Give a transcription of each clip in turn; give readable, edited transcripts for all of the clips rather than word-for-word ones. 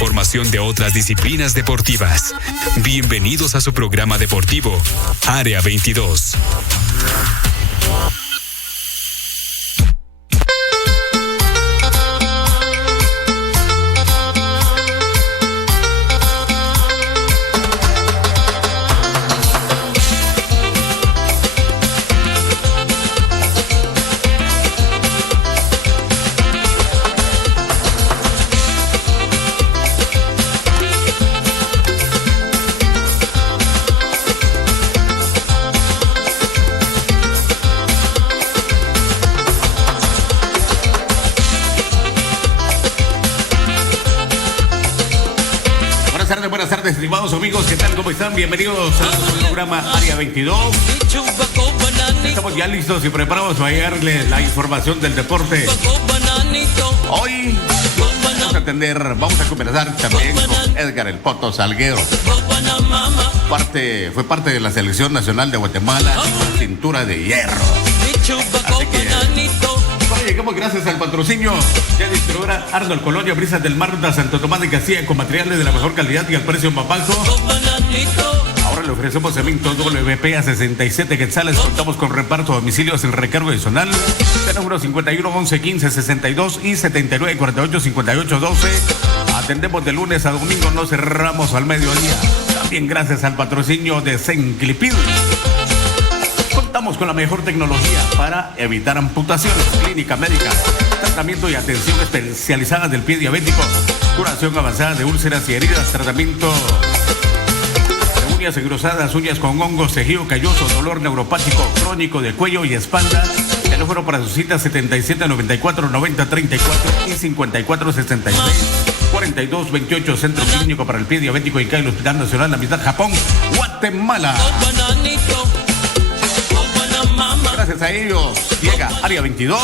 información de otras disciplinas deportivas. Bienvenidos a su programa deportivo, Área 22. Estimados amigos, ¿qué tal? ¿Cómo están? Bienvenidos al programa Área 22. Estamos ya listos y preparados para darles la información del deporte. Hoy vamos a conversar también con Edgar El Poto Salguero. Fue parte de la selección nacional de Guatemala, cintura de hierro. Así que llegamos gracias al patrocinio de distribuidora Arnold Colonia, Brisas del Mar, de Santo Tomás de Castilla, con materiales de la mejor calidad y al precio más bajo. Ahora le ofrecemos cementos WP a 67 quetzales. Contamos con reparto a domicilios en recargo adicional. Teléfono 51 11 15 62 y 79 48 58 12. Atendemos de lunes a domingo, no cerramos al mediodía. También gracias al patrocinio de Senclipid. Contamos con la mejor tecnología para evitar amputaciones, clínica médica, tratamiento y atención especializada del pie diabético, curación avanzada de úlceras y heridas, tratamiento de uñas engrosadas, uñas con hongos, tejido calloso, dolor neuropático, crónico de cuello y espalda. Teléfono para sus citas 77 94 90 34 y 54 66 42 28. Centro Clínico para el Pie Diabético y el Hospital Nacional, la mitad Japón, Guatemala. Gracias a ellos llega Área 22.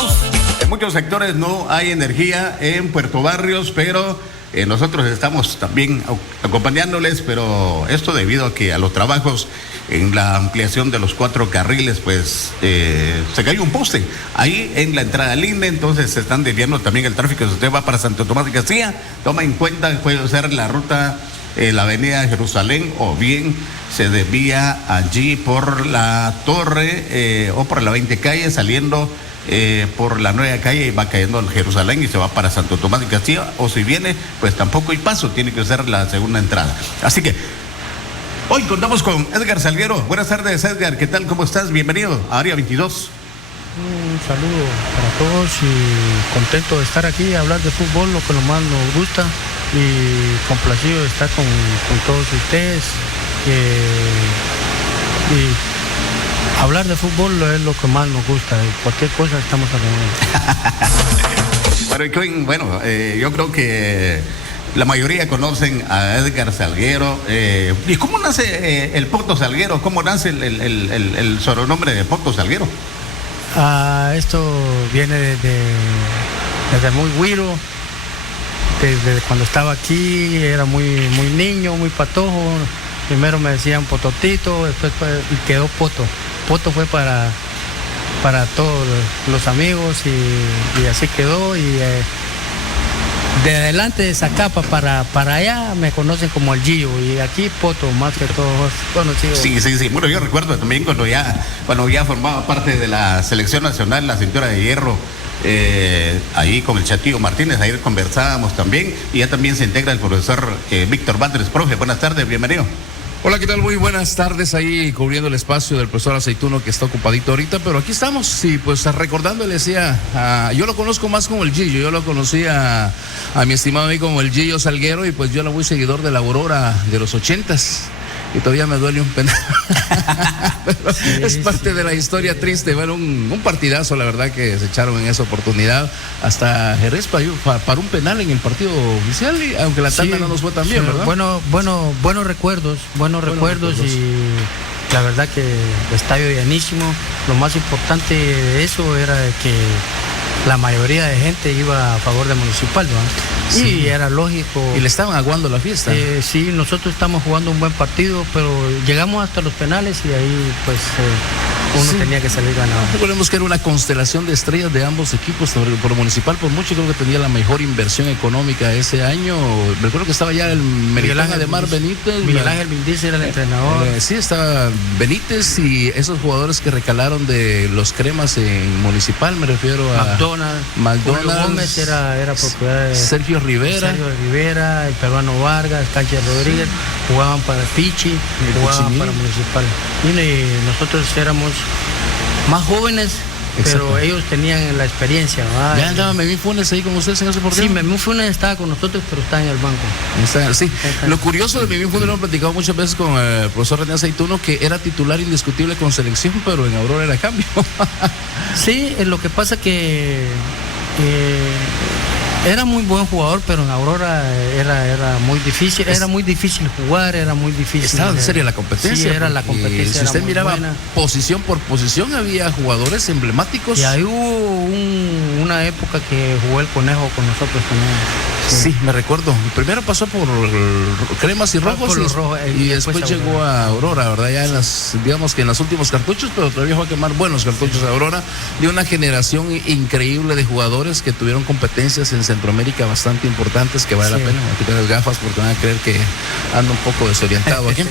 En muchos sectores no hay energía en Puerto Barrios, pero nosotros estamos también acompañándoles, pero esto debido a que a los trabajos en la ampliación de los 4 carriles, pues se cayó un poste ahí en la entrada al INE, entonces se están desviando también el tráfico. Si usted va para Santo Tomás de Castilla, toma en cuenta que puede ser la ruta la avenida Jerusalén, o bien se desvía allí por la Torre o por la 20 calle, saliendo por la nueva calle y va cayendo al Jerusalén y se va para Santo Tomás de Castilla, o si viene, pues tampoco hay paso, tiene que ser la segunda entrada. Así que hoy contamos con Edgar Salguero. Buenas tardes, Edgar, ¿qué tal? ¿Cómo estás? Bienvenido a Área 22. Un saludo para todos y contento de estar aquí a hablar de fútbol, lo que más nos gusta, y complacido de estar con todos ustedes. Y hablar de fútbol es lo que más nos gusta, y cualquier cosa estamos hablando. Bueno, yo creo que la mayoría conocen a Edgar Salguero. ¿Y cómo nace el Poto Salguero? ¿Cómo nace el sobrenombre de Poto Salguero? Esto viene desde muy güiro. Desde cuando estaba aquí era muy niño, muy patojo. Primero me decían Pototito, después quedó Poto. Poto fue para todos los amigos y así quedó. Y de adelante de Zacapa para allá me conocen como el Gillo, y aquí Poto más que todo conocido. Sí. Bueno, yo recuerdo también cuando ya formaba parte de la selección nacional, la cintura de hierro. Ahí con el Chatillo Martínez, ahí conversábamos también, y ya también se integra el profesor Víctor Batres. Profe, buenas tardes, bienvenido. Hola, ¿qué tal? Muy buenas tardes, ahí cubriendo el espacio del profesor Aceituno, que está ocupadito ahorita, pero aquí estamos. Sí, pues recordando, le decía, yo lo conozco más como el Gillo, yo lo conocí a mi estimado amigo como el Gillo Salguero, y pues yo era muy seguidor de la Aurora de los 80s. Y todavía me duele un penal. Es parte de la historia triste. Bueno, un partidazo, la verdad, que se echaron en esa oportunidad. Hasta Jerez para un penal en el partido oficial, y aunque la tanda no nos fue tan bien, ¿verdad? Buenos recuerdos, y la verdad que el estadio llenísimo. Lo más importante de eso era que la mayoría de gente iba a favor de Municipal, ¿no? Sí. Y era lógico. Y le estaban aguando la fiesta. Sí, nosotros estamos jugando un buen partido, pero llegamos hasta los penales y ahí pues uno tenía que salir ganador. Recordemos que era una constelación de estrellas de ambos equipos. Por Municipal, por mucho, creo que tenía la mejor inversión económica ese año. Recuerdo que estaba ya el Miguel Ángel Ademar Benítez. Miguel Ángel Benítez era el entrenador. Sí, estaba Benítez y esos jugadores que recalaron de los Cremas en Municipal, me refiero a McDonald's. Gómez era propiedad de Sergio Rivera, el peruano Vargas, Cáceres Rodríguez, jugaban para Pichi, jugaban para Municipal. Y nosotros éramos más jóvenes, pero ellos tenían la experiencia, ¿verdad? ¿Ya andaba Memín Funes ahí con ustedes en ese partido? Sí, Memín Funes estaba con nosotros, pero está en el banco. Sí. Lo curioso de Memín Funes, lo hemos platicado muchas veces con el profesor René Aceituno, que era titular indiscutible con selección, pero en Aurora era cambio. Sí, lo que pasa que era muy buen jugador, pero en Aurora era muy difícil, era muy difícil jugar, era muy difícil. Estaba en serio la competencia. Sí, era la competencia. Si usted miraba posición por posición, había jugadores emblemáticos. Y ahí hubo una época que jugó el Conejo con nosotros también. Sí, me recuerdo. Primero pasó por Cremas y Rojos y después llegó a Aurora, ¿verdad? Ya en digamos que en los últimos cartuchos, pero todavía fue a quemar buenos cartuchos a Aurora. De una generación increíble de jugadores que tuvieron competencias en Centroamérica bastante importantes, que vale la pena. Aquí tengo las gafas porque van a creer que ando un poco desorientado aquí.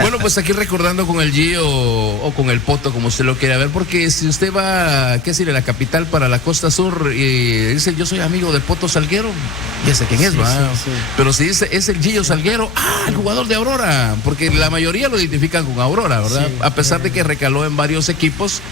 Bueno, pues aquí recordando con el Gio o con el Poto, como usted lo quiera ver, porque si usted va, qué decir, a la capital para la costa sur y dice yo soy amigo del Poto Salguero, ya sé quién es, ¿verdad? Sí. Pero si dice es el Gio Salguero, el jugador de Aurora, porque la mayoría lo identifican con Aurora, ¿verdad? Sí, a pesar de que recaló en varios equipos,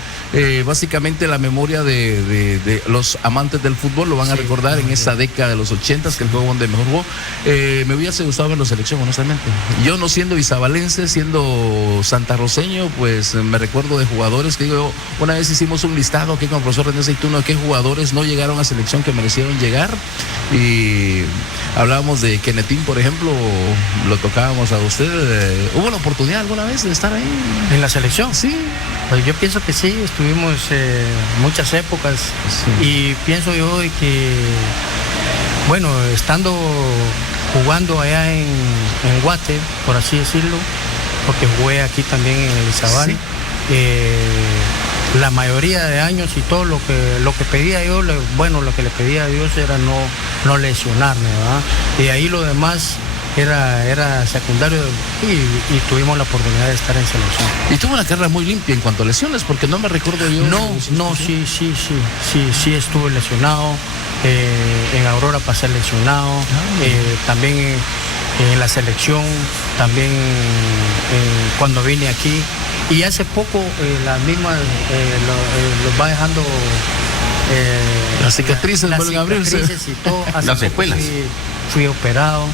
básicamente la memoria de los amantes del fútbol lo van a recordar en esa década de los 80s, que el juego donde mejor jugó. Me hubiese gustado verlo en selección, honestamente. Yo no siendo isabalense, siendo santarroceño, pues me recuerdo de jugadores que digo, una vez hicimos un listado aquí con el profesor René Aceituno de qué jugadores no llegaron a selección que merecieron llegar, y hablábamos de Kenetín, por ejemplo, lo tocábamos a usted. ¿Hubo la oportunidad alguna vez de estar ahí en la selección? Sí. Pues yo pienso que sí, estuvimos muchas épocas, y pienso yo que, bueno, estando jugando allá en Guate, por así decirlo, porque jugué aquí también en el Izabal, la mayoría de años y todo lo que pedía yo, lo que le pedía a Dios era no lesionarme, ¿verdad? Y ahí lo demás era secundario, y tuvimos la oportunidad de estar en selección. Y tuvo una carrera muy limpia en cuanto a lesiones, porque no me recuerdo yo. Sí estuve lesionado, en Aurora pasé lesionado, también en la selección, también cuando vine aquí, y hace poco las mismas los va dejando las cicatrices vuelven a abrirse y todo. Las secuelas. Fui operado,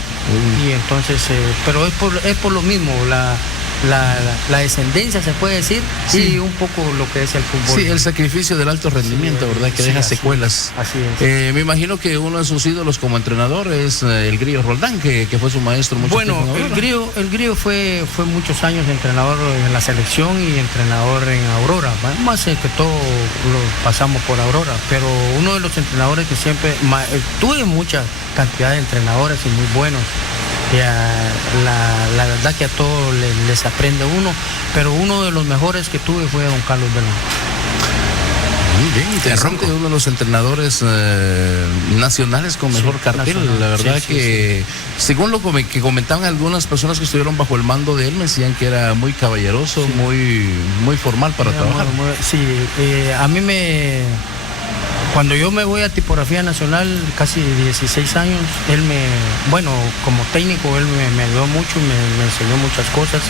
y entonces, pero es por lo mismo, la descendencia, se puede decir, y un poco lo que es el fútbol. Sí, el sacrificio del alto rendimiento, ¿verdad? Que deja secuelas. Así es. Me imagino que uno de sus ídolos como entrenador es el Grillo Roldán, que fue su maestro mucho tiempo. Bueno, el Grillo fue muchos años entrenador en la selección y entrenador en Aurora. Más que todo lo pasamos por Aurora, pero uno de los entrenadores que siempre tuve mucha cantidad de entrenadores y muy buenos. La verdad que a todos les aprende uno, pero uno de los mejores que tuve fue don Carlos Belón. Muy bien, interesante, uno de los entrenadores nacionales con mejor cartel, la verdad que según lo que comentaban algunas personas que estuvieron bajo el mando de él, me decían que era muy caballeroso, muy formal para trabajar. A mí cuando yo me voy a Tipografía Nacional, casi 16 años, él como técnico, él me ayudó mucho, me enseñó muchas cosas,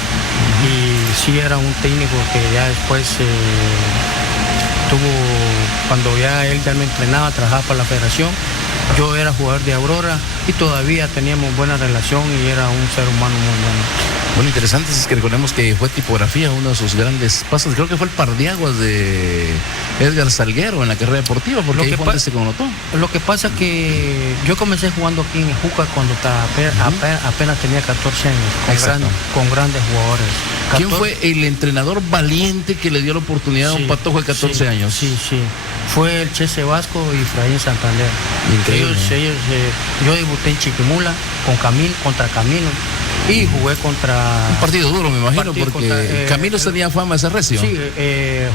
y sí era un técnico que ya después cuando ya él me entrenaba, trabajaba para la federación, yo era jugador de Aurora y todavía teníamos buena relación, y era un ser humano muy bueno. Bueno, interesante es que recordemos que fue Tipografía uno de sus grandes pasos. Creo que fue el pardiaguas de Edgar Salguero en la carrera deportiva, porque ahí fue donde se connotó. Lo que pasa que yo comencé jugando aquí en Juca cuando apenas tenía 14 años, con grandes jugadores. ¿Quién fue el entrenador valiente que le dio la oportunidad a un patojo de 14 años? Sí. Fue el Chese Vasco y Efraín Santander. Increíble. Yo debuté en Chiquimula contra Camino. Y jugué contra... Un partido duro, me imagino, porque Caminos tenía fama de ser recio. Sí,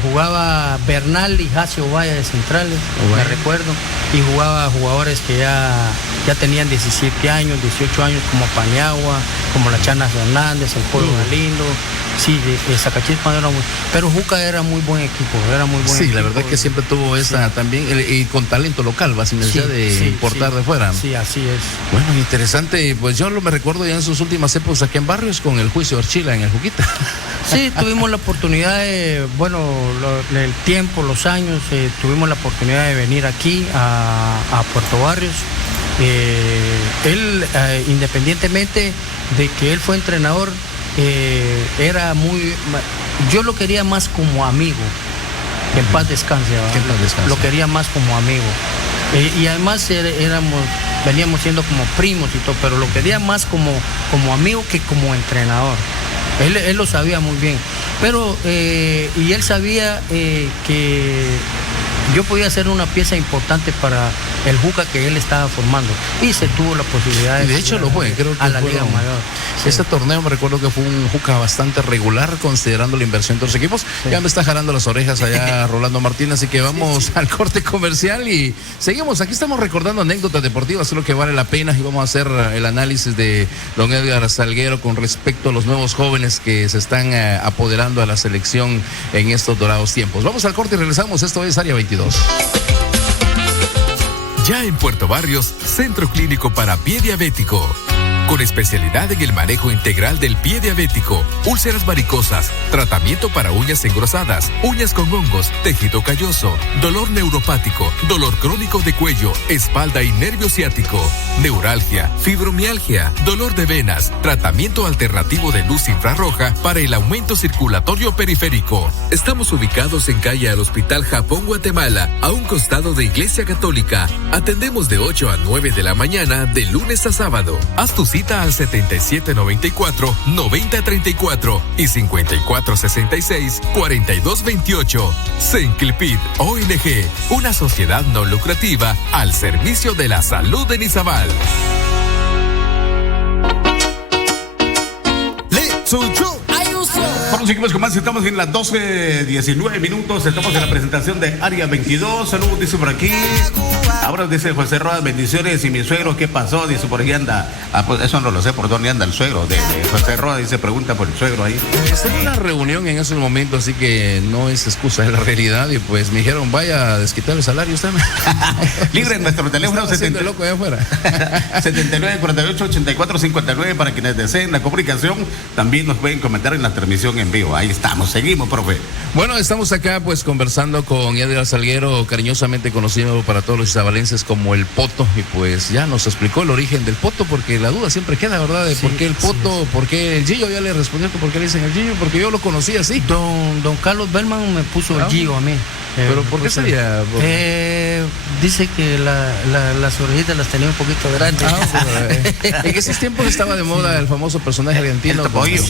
jugaba Bernal y Jacio Valle de centrales, me recuerdo. Y jugaba jugadores que ya tenían 17 años, 18 años, como Paniagua, como la Chana Fernández, el Polo Galindo. Sí, de Zacachispa era muy... Pero Juca era muy buen equipo, Sí, la verdad es que siempre tuvo esa también, y con talento local, sin necesidad de importar de fuera. Sí, así es. Bueno, interesante. Pues yo me recuerdo ya en sus últimas épocas aquí en Barrios con el juicio de Archila en el Juquita. Sí, tuvimos la oportunidad de, el tiempo, los años, tuvimos la oportunidad de venir aquí a Puerto Barrios. Él, independientemente de que él fue entrenador, era muy... Yo lo quería más como amigo. Que en paz descanse, lo quería más como amigo. Y además veníamos siendo como primos y todo, pero lo quería más como amigo que como entrenador. Él lo sabía muy bien. Pero, y él sabía que yo podía ser una pieza importante para el Juca que él estaba formando. Y se tuvo la posibilidad de hecho lo fue, creo que a la Liga Mayor. Sí. Este torneo me recuerdo que fue un Juca bastante regular, considerando la inversión de los equipos. Sí. Ya me está jalando las orejas allá Rolando Martín, así que vamos al corte comercial y seguimos. Aquí estamos recordando anécdotas deportivas, es lo que vale la pena, y vamos a hacer el análisis de don Edgar Salguero con respecto a los nuevos jóvenes que se están apoderando a la selección en estos dorados tiempos. Vamos al corte y regresamos. Esto es Área 22. Ya en Puerto Barrios, Centro Clínico para Pie Diabético. Con especialidad en el manejo integral del pie diabético, úlceras varicosas, tratamiento para uñas engrosadas, uñas con hongos, tejido calloso, dolor neuropático, dolor crónico de cuello, espalda y nervio ciático, neuralgia, fibromialgia, dolor de venas, tratamiento alternativo de luz infrarroja para el aumento circulatorio periférico. Estamos ubicados en calle al Hospital Japón Guatemala, a un costado de Iglesia Católica. Atendemos de 8 a 9 de la mañana, de lunes a sábado. Haz tu cita al 7794-9034 y 5466-4228. Senclipid ONG, una sociedad no lucrativa al servicio de la salud de Izabal. Bueno, seguimos con más, estamos en las 12:19 minutos, estamos en la presentación de Área 22. Saludos, dice por aquí. Ahora dice José Rodas, bendiciones. Y mi suegro, ¿qué pasó? Dice, por aquí anda. Pues eso no lo sé, por dónde anda el suegro de José Rodas. Dice, pregunta por el suegro ahí. Está en una reunión en esos momentos, así que no es excusa, es la realidad. Y pues me dijeron, vaya a desquitar el salario usted. Libre en nuestro teléfono 7948-8459 para quienes deseen la comunicación. También nos pueden comentar en la transmisión en vivo. Ahí estamos, seguimos, profe. Bueno, estamos acá pues conversando con Edgar Salguero, cariñosamente conocido para todos los izabalenses como el Poto, y pues ya nos explicó el origen del Poto, porque la duda siempre queda, ¿verdad? De por qué el Poto, por qué el Gillo. Ya le respondió por qué le dicen el Gillo, porque yo lo conocí así. Don Carlos Bellman me puso el Gillo a mí. ¿Pero por qué sería? Dice que las orejitas las tenía un poquito grandes. En esos tiempos estaba de moda el famoso personaje argentino. El Topollillo.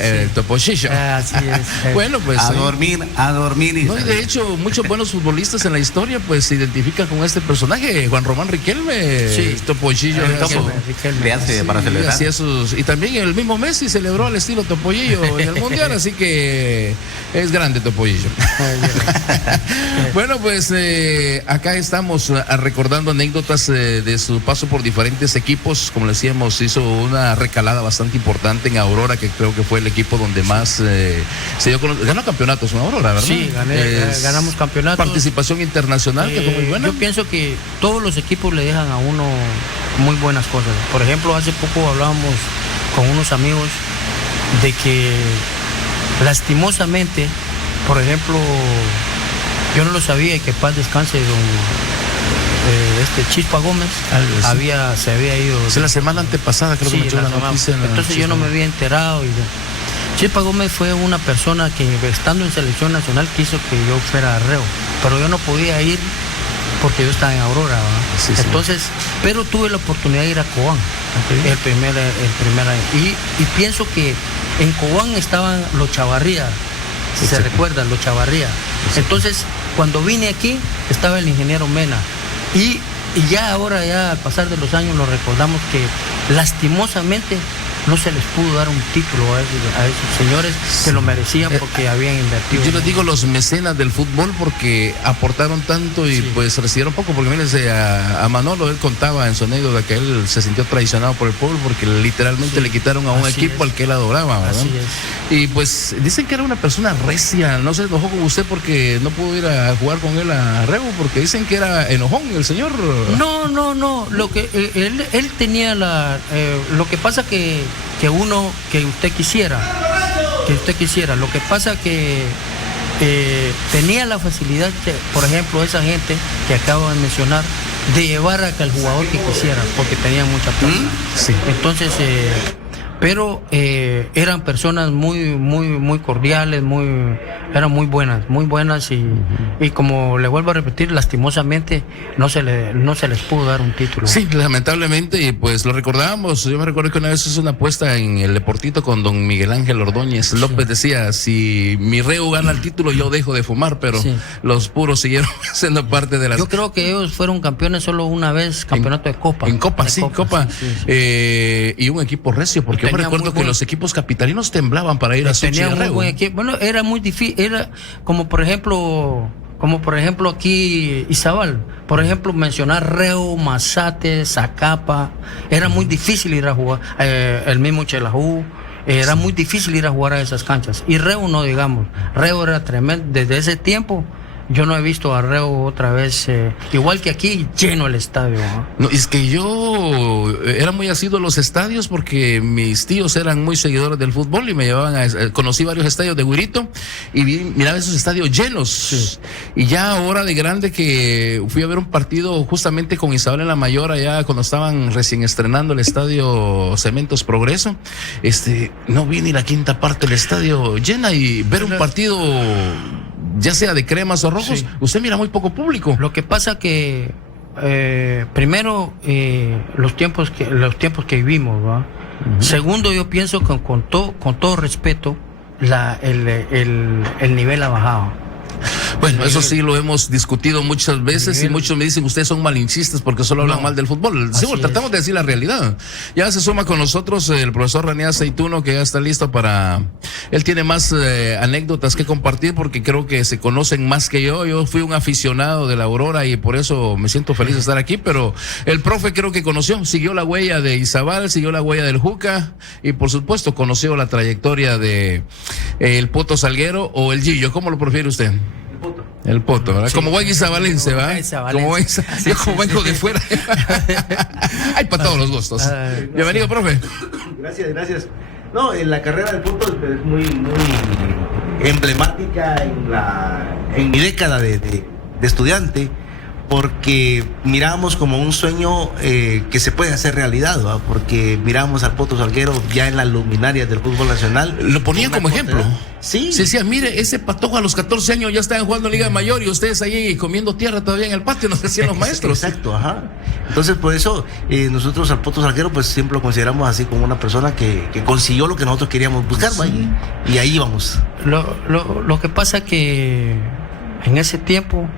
El Topollillo. Así es. Bueno, pues. A dormir. No, y de hecho, muchos buenos futbolistas en la historia pues se identifican con este personaje. Juan Román Riquelme. Sí. Topollillo. Le hace para celebrar. Y también el mismo Messi celebró al estilo Topollillo en el Mundial, así que es grande Topollillo. Bueno, pues acá estamos recordando anécdotas de su paso por diferentes equipos. Como le decíamos, hizo una recalada bastante importante en Aurora, que creo que fue el equipo donde más se dio ganó campeonatos en Aurora, ¿verdad? Sí, ganamos campeonatos. Participación internacional, que fue muy buena. Yo pienso que todos los equipos le dejan a uno muy buenas cosas. Por ejemplo, hace poco hablábamos con unos amigos de que lastimosamente, por ejemplo, yo no lo sabía, y que paz descanse Chispa Gómez se había ido. La semana antepasada creo que me echó la noticia. Entonces yo no me había enterado. Chispa Gómez fue una persona que, estando en selección nacional, quiso que yo fuera arreo, pero yo no podía ir porque yo estaba en Aurora, sí. Entonces, pero tuve la oportunidad de ir a Cobán, el primer año. Y pienso que en Cobán estaban los Chavarría, si se recuerdan, los Chavarría. Entonces, cuando vine aquí, estaba el ingeniero Mena. Y ya ahora, ya al pasar de los años, lo recordamos que lastimosamente no se les pudo dar un título a esos señores que lo merecían porque habían invertido. Yo les digo los mecenas del fútbol porque aportaron tanto y pues recibieron poco, porque mírense a Manolo, él contaba en su anécdota que él se sintió traicionado por el pueblo porque literalmente le quitaron a un equipo al que él adoraba, ¿verdad? Así es. Y pues dicen que era una persona recia, no se enojó con usted porque no pudo ir a jugar con él a Rebo, porque dicen que era enojón el señor. No, lo que él tenía lo que pasa que usted quisiera, lo que pasa que tenía la facilidad, por ejemplo, esa gente que acabo de mencionar, de llevar a que el jugador que quisiera, porque tenían mucha plata. Sí. Entonces, pero eran personas muy cordiales, eran muy buenas y como le vuelvo a repetir, lastimosamente no se les pudo dar un título. Sí, lamentablemente, y pues lo recordábamos. Yo me recuerdo que una vez hice una apuesta en el Deportito con don Miguel Ángel Ordóñez. López decía, si mi Reo gana el título yo dejo de fumar, pero los puros siguieron siendo parte de las... Yo creo que ellos fueron campeones solo una vez, campeonato de Copa. En Copa. Y un equipo recio, porque yo me recuerdo que los equipos capitalinos temblaban para ir a Sochi. Bueno, era muy difícil, era como por ejemplo aquí Izabal, por ejemplo mencionar Reo, Mazate, Zacapa, era muy difícil ir a jugar, el mismo Chelajú, era muy difícil ir a jugar a esas canchas, y Reo no digamos, Reo era tremendo, desde ese tiempo. Yo no he visto a Reo otra vez, igual que aquí, lleno el estadio. No, es que yo era muy asiduo a los estadios porque mis tíos eran muy seguidores del fútbol y me llevaban conocí varios estadios de Guirito y miraba esos estadios llenos. Sí. Y ya ahora de grande que fui a ver un partido justamente con Isabel en la Mayor, allá cuando estaban recién estrenando el estadio Cementos Progreso, no vi ni la quinta parte del estadio llena, y ver un partido ya sea de cremas o rojos, usted mira muy poco público. Lo que pasa que primero los tiempos que vivimos, ¿va? Uh-huh. Segundo, yo pienso que con todo respeto el nivel ha bajado. Bueno, eso sí lo hemos discutido muchas veces y muchos me dicen, ustedes son malinchistas porque solo hablan mal del fútbol. Sí, bueno, tratamos de decir la realidad. Ya se suma con nosotros el profesor René Aceituno, que ya está listo él tiene más anécdotas que compartir porque creo que se conocen más que yo. Yo fui un aficionado de la Aurora y por eso me siento feliz de estar aquí, pero el profe creo que siguió la huella de Izabal, siguió la huella del Juca y por supuesto conoció la trayectoria de el Poto Salguero o el Gillo. ¿Cómo lo prefiere usted? El Poto, ¿verdad? Sí, como buen guisabalense, ¿va? Como yo como vengo de fuera. Hay para todos los gustos. Bienvenido, profe. Gracias. No, en la carrera del Poto es muy emblemática en mi década de estudiante, porque mirábamos como un sueño que se puede hacer realidad, ¿va? Porque mirábamos al Poto Salguero ya en las luminarias del fútbol nacional. Lo ponía como ejemplo. Sí. Se decía, mire, ese patojo a los 14 años ya estaban jugando en Liga Mayor y ustedes ahí comiendo tierra todavía en el patio, nos decían los maestros. Exacto, ajá. Entonces, por eso, nosotros al Poto Salguero, pues siempre lo consideramos así como una persona que consiguió lo que nosotros queríamos buscar, ¿va? Y ahí vamos. Lo que pasa que en ese tiempo,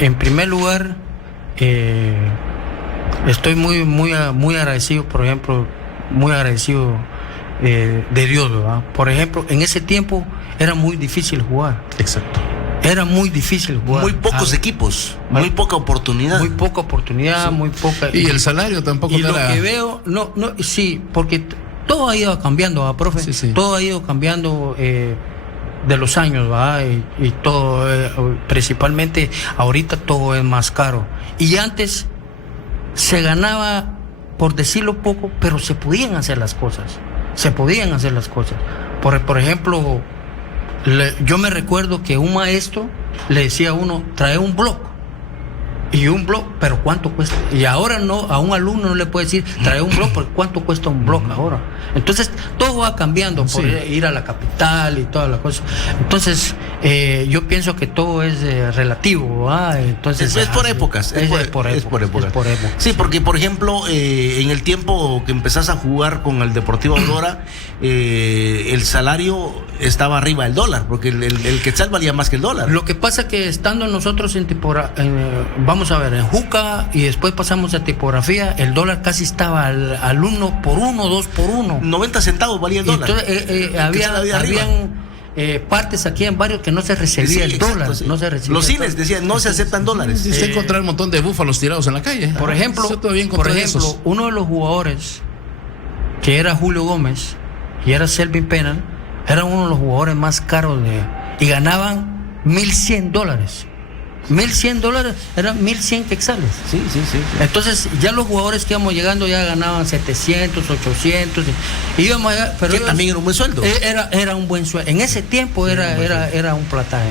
en primer lugar, estoy muy agradecido, por ejemplo, de Dios, ¿verdad? Por ejemplo, en ese tiempo era muy difícil jugar. Exacto. Era muy difícil jugar. Muy pocos equipos, muy poca oportunidad. Muy poca oportunidad, sí. Muy poca. Y el salario tampoco. Y lo que veo, sí, porque todo ha ido cambiando, ¿verdad, profe? Sí. Todo ha ido cambiando de los años, ¿verdad? Y todo, principalmente ahorita todo es más caro. Y antes se ganaba, por decirlo poco, pero se podían hacer las cosas. Por ejemplo, yo me recuerdo que un maestro le decía a uno, trae un bloc. Y un blog, pero ¿cuánto cuesta? Y ahora no, a un alumno no le puede decir, trae un blog, porque ¿cuánto cuesta un blog ahora? Entonces, todo va cambiando por ir a la capital y toda la cosa. Entonces, Yo pienso que todo es relativo, ¿verdad? Entonces es por épocas. Es por épocas. Sí, porque por ejemplo, en el tiempo que empezás a jugar con el Deportivo Aurora, el salario estaba arriba del dólar, porque el quetzal valía más que el dólar. Lo que pasa que estando nosotros vamos a ver, en Juca y después pasamos a tipografía, el dólar casi estaba al 1 por 1, 2 por 1. 90 centavos valía el dólar. Entonces, habían partes aquí en barrios que no se recibía el dólar, no se recibía. Los cines decían no se aceptan dólares. Usted encontraba un montón de búfalos tirados en la calle. Por ejemplo, uno de los jugadores que era Julio Gómez y era Selvin Penal, era uno de los jugadores más caros y ganaban $1,100. $1,100 eran 1,100 quetzales. Sí. Entonces ya los jugadores que íbamos llegando ya ganaban 700, 800 y íbamos allá, pero también era un buen sueldo. Era un buen sueldo. En ese tiempo era un plataje,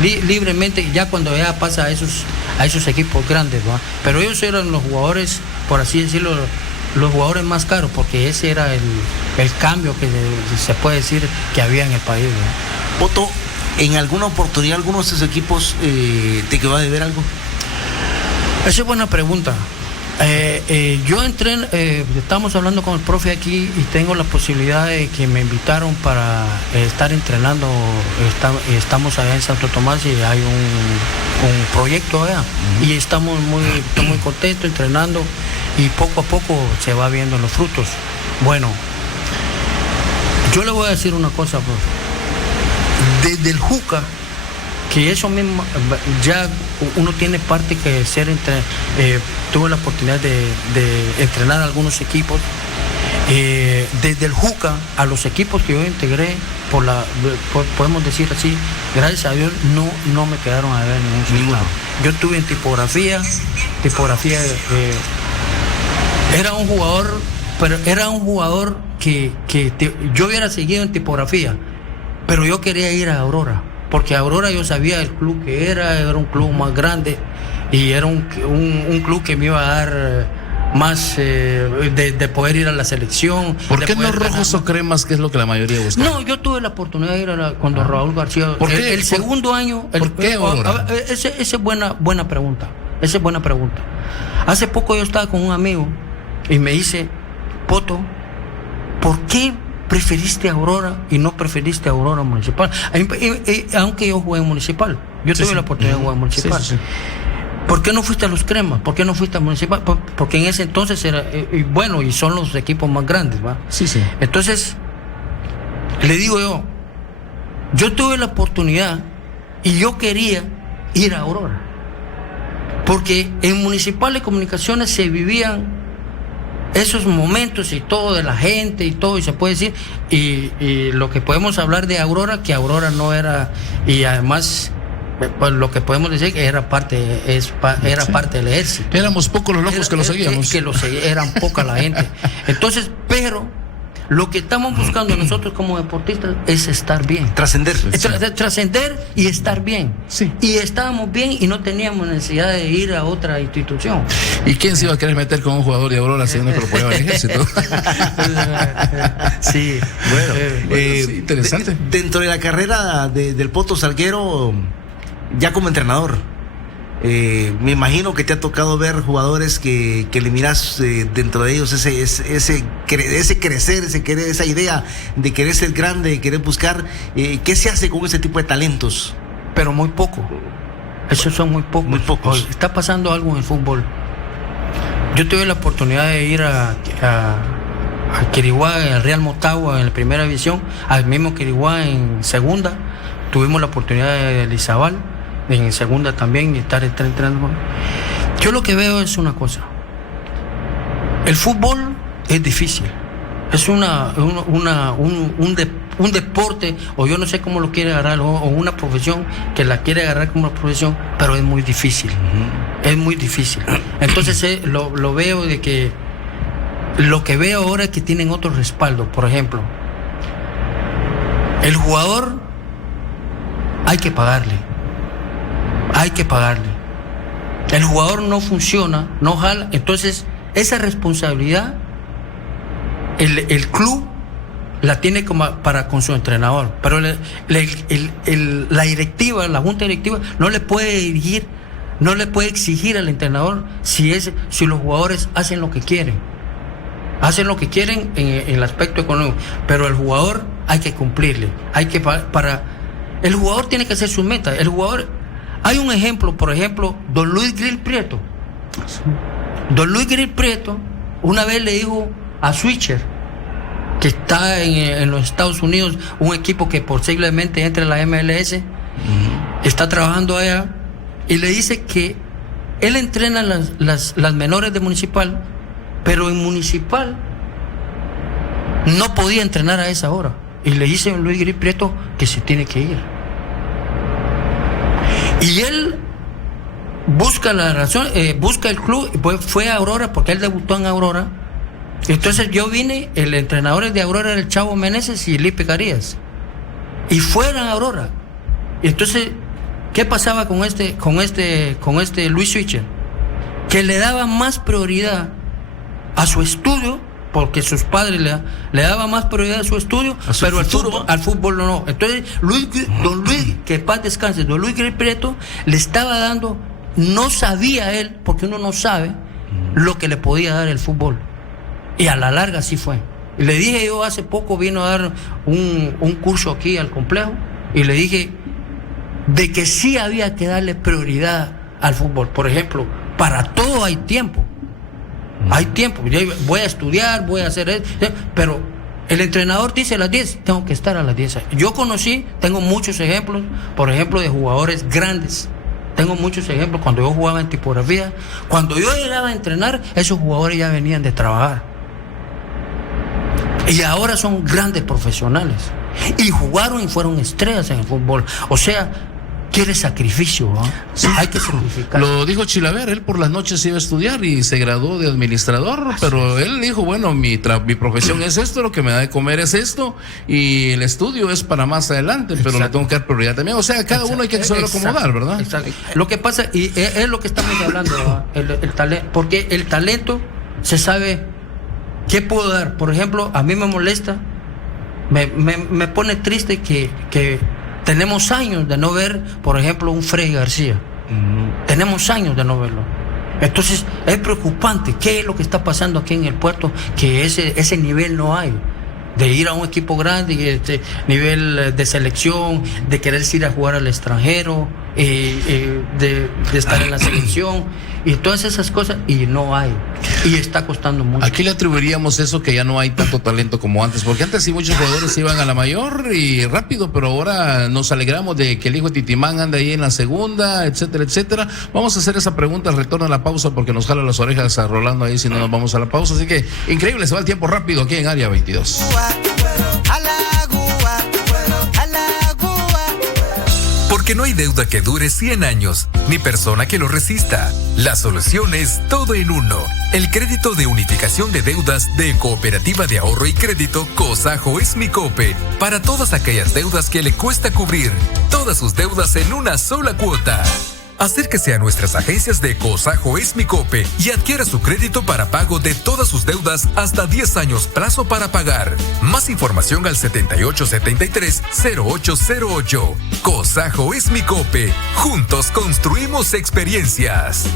libremente, ya cuando ya pasa a esos equipos grandes, ¿no? Pero ellos eran los jugadores, por así decirlo, los jugadores más caros, porque ese era el cambio que se puede decir que había en el país, ¿no? Poto, ¿en alguna oportunidad algunos de esos equipos te quedó a deber algo? Esa es buena pregunta. Yo entré, estamos hablando con el profe aquí y tengo la posibilidad de que me invitaron para estar entrenando. Estamos allá en Santo Tomás y hay un proyecto allá. Y estoy muy contento entrenando y poco a poco se va viendo los frutos. Bueno, yo le voy a decir una cosa, profe. Desde el Juca, que eso mismo, ya uno tiene parte que ser tuve la oportunidad de entrenar a algunos equipos. Desde el Juca a los equipos que yo integré, podemos decir así, gracias a Dios no me quedaron a ver ningún. Yo estuve en tipografía era un jugador, pero era un jugador que yo hubiera seguido en tipografía, pero yo quería ir a Aurora, porque Aurora yo sabía el club que era un club más grande y era un club que me iba a dar más de poder ir a la selección. ¿Por qué no rojos o cremas, que es lo que la mayoría busca? No, yo tuve la oportunidad de ir cuando Raúl García. ¿Por qué? El segundo año. ¿Por qué Aurora? Esa es buena pregunta. Esa es buena pregunta. Hace poco yo estaba con un amigo y me dice, Poto, ¿por qué preferiste a Aurora y no preferiste a Aurora Municipal? Aunque yo jugué en Municipal, yo tuve la oportunidad de jugar en Municipal. Sí. ¿Por qué no fuiste a los Cremas? ¿Por qué no fuiste a Municipal? Porque en ese entonces era, y son los equipos más grandes, ¿va? Sí. Entonces, le digo yo tuve la oportunidad y yo quería ir a Aurora, porque en Municipal de Comunicaciones se vivían esos momentos y todo de la gente y todo, y se puede decir, y lo que podemos hablar de Aurora, que Aurora no era, y además pues lo que podemos decir que era parte del ejército. Éramos pocos los locos que lo seguíamos. Eran poca la gente. Entonces, pero lo que estamos buscando nosotros como deportistas es estar bien. Trascender. Trascender y estar bien. Sí. Y estábamos bien y no teníamos necesidad de ir a otra institución. ¿Y quién se iba a querer meter con un jugador de Aurora si no que lo ponía en el ejército? Sí. Bueno, sí, interesante. Dentro de la carrera del Poto Salguero, ya como entrenador, me imagino que te ha tocado ver jugadores que le miras dentro de ellos ese crecer, esa idea de querer ser grande, de querer buscar. ¿Qué se hace con ese tipo de talentos? Pero muy poco. Esos son muy pocos. Muy pocos. Está pasando algo en el fútbol. Yo tuve la oportunidad de ir a Quiriguá, al Real Motagua en la primera división, al mismo Quiriguá en segunda. Tuvimos la oportunidad de Elizabal en segunda también y estar entrenando. Yo lo que veo es una cosa: el fútbol es difícil, es un deporte, o yo no sé cómo lo quiere agarrar, o una profesión que la quiere agarrar como una profesión, pero es muy difícil. Es muy difícil. Entonces lo veo de que lo que veo ahora es que tienen otro respaldo. Por ejemplo, el jugador hay que pagarle. El jugador no funciona, no jala. Entonces, esa responsabilidad, el club la tiene con su entrenador, pero la directiva, la junta directiva no le puede dirigir, no le puede exigir al entrenador si los jugadores hacen lo que quieren en el aspecto económico, pero el jugador hay que cumplirle, el jugador tiene que hacer sus metas. Hay un ejemplo, por ejemplo, Don Luis Grill Prieto. Don Luis Grill Prieto una vez le dijo a Switcher, que está en los Estados Unidos, un equipo que posiblemente entre en la MLS, está trabajando allá, y le dice que él entrena las menores de Municipal, pero en Municipal no podía entrenar a esa hora, y le dice a Luis Grill Prieto que se tiene que ir, y él busca la razón, busca el club, pues fue a Aurora porque él debutó en Aurora. Entonces yo vine, el entrenador de Aurora era el Chavo Meneses y Lipe Carías, y fueron a Aurora. Y entonces, ¿qué pasaba con este Luis Switcher? Que le daba más prioridad a su estudio, porque sus padres le daban más prioridad a su estudio, pero al fútbol no. Entonces don Luis, que paz descanse, Don Luis Grill Prieto le estaba dando, no sabía él, porque uno no sabe lo que le podía dar el fútbol. Y a la larga así fue. Y le dije yo, hace poco vino a dar un curso aquí al complejo, y le dije de que sí había que darle prioridad al fútbol. Por ejemplo, para todo hay tiempo. Hay tiempo. Yo voy a estudiar, voy a hacer eso, pero el entrenador dice a las 10, tengo que estar a las 10. Yo tengo muchos ejemplos, por ejemplo, de jugadores grandes. Tengo muchos ejemplos cuando yo jugaba en tipografía. Cuando yo llegaba a entrenar, esos jugadores ya venían de trabajar. Y ahora son grandes profesionales. Y jugaron y fueron estrellas en el fútbol. O sea, quiere sacrificio, ¿no? Sí. Hay que sacrificar. Lo dijo Chilaver, él por las noches iba a estudiar y se graduó de administrador, pero él dijo, bueno, mi profesión es esto, lo que me da de comer es esto, y el estudio es para más adelante, pero le tengo que dar prioridad también. O sea, cada uno hay que saber acomodar, ¿verdad? Exacto. Lo que pasa, y es lo que estamos hablando, el talento, porque el talento se sabe qué puedo dar. Por ejemplo, a mí me molesta, me pone triste que tenemos años de no ver, por ejemplo, un Freddy García. Tenemos años de no verlo. Entonces, es preocupante. ¿Qué es lo que está pasando aquí en el puerto? Que ese nivel no hay. De ir a un equipo grande, nivel de selección, de querer ir a jugar al extranjero, de estar en la selección, y todas esas cosas, y no hay. Y está costando mucho. Aquí le atribuiríamos eso, que ya no hay tanto talento como antes, porque antes sí muchos jugadores iban a la mayor y rápido, pero ahora nos alegramos de que el hijo de Titimán anda ahí en la segunda, etcétera, etcétera. Vamos a hacer esa pregunta al retorno a la pausa, porque nos jala las orejas a Rolando ahí si no nos vamos a la pausa. Así que increíble, se va el tiempo rápido aquí en Área 22. Porque no hay deuda que dure 100 años, ni persona que lo resista. La solución es todo en uno. El crédito de unificación de deudas de Cooperativa de Ahorro y Crédito COSAJO es mi COPE. Para todas aquellas deudas que le cuesta cubrir. Todas sus deudas en una sola cuota. Acérquese a nuestras agencias de COSAJO es mi COPE y adquiera su crédito para pago de todas sus deudas hasta 10 años plazo para pagar. Más información al 7873-0808. COSAJO es mi COPE. Juntos construimos experiencias.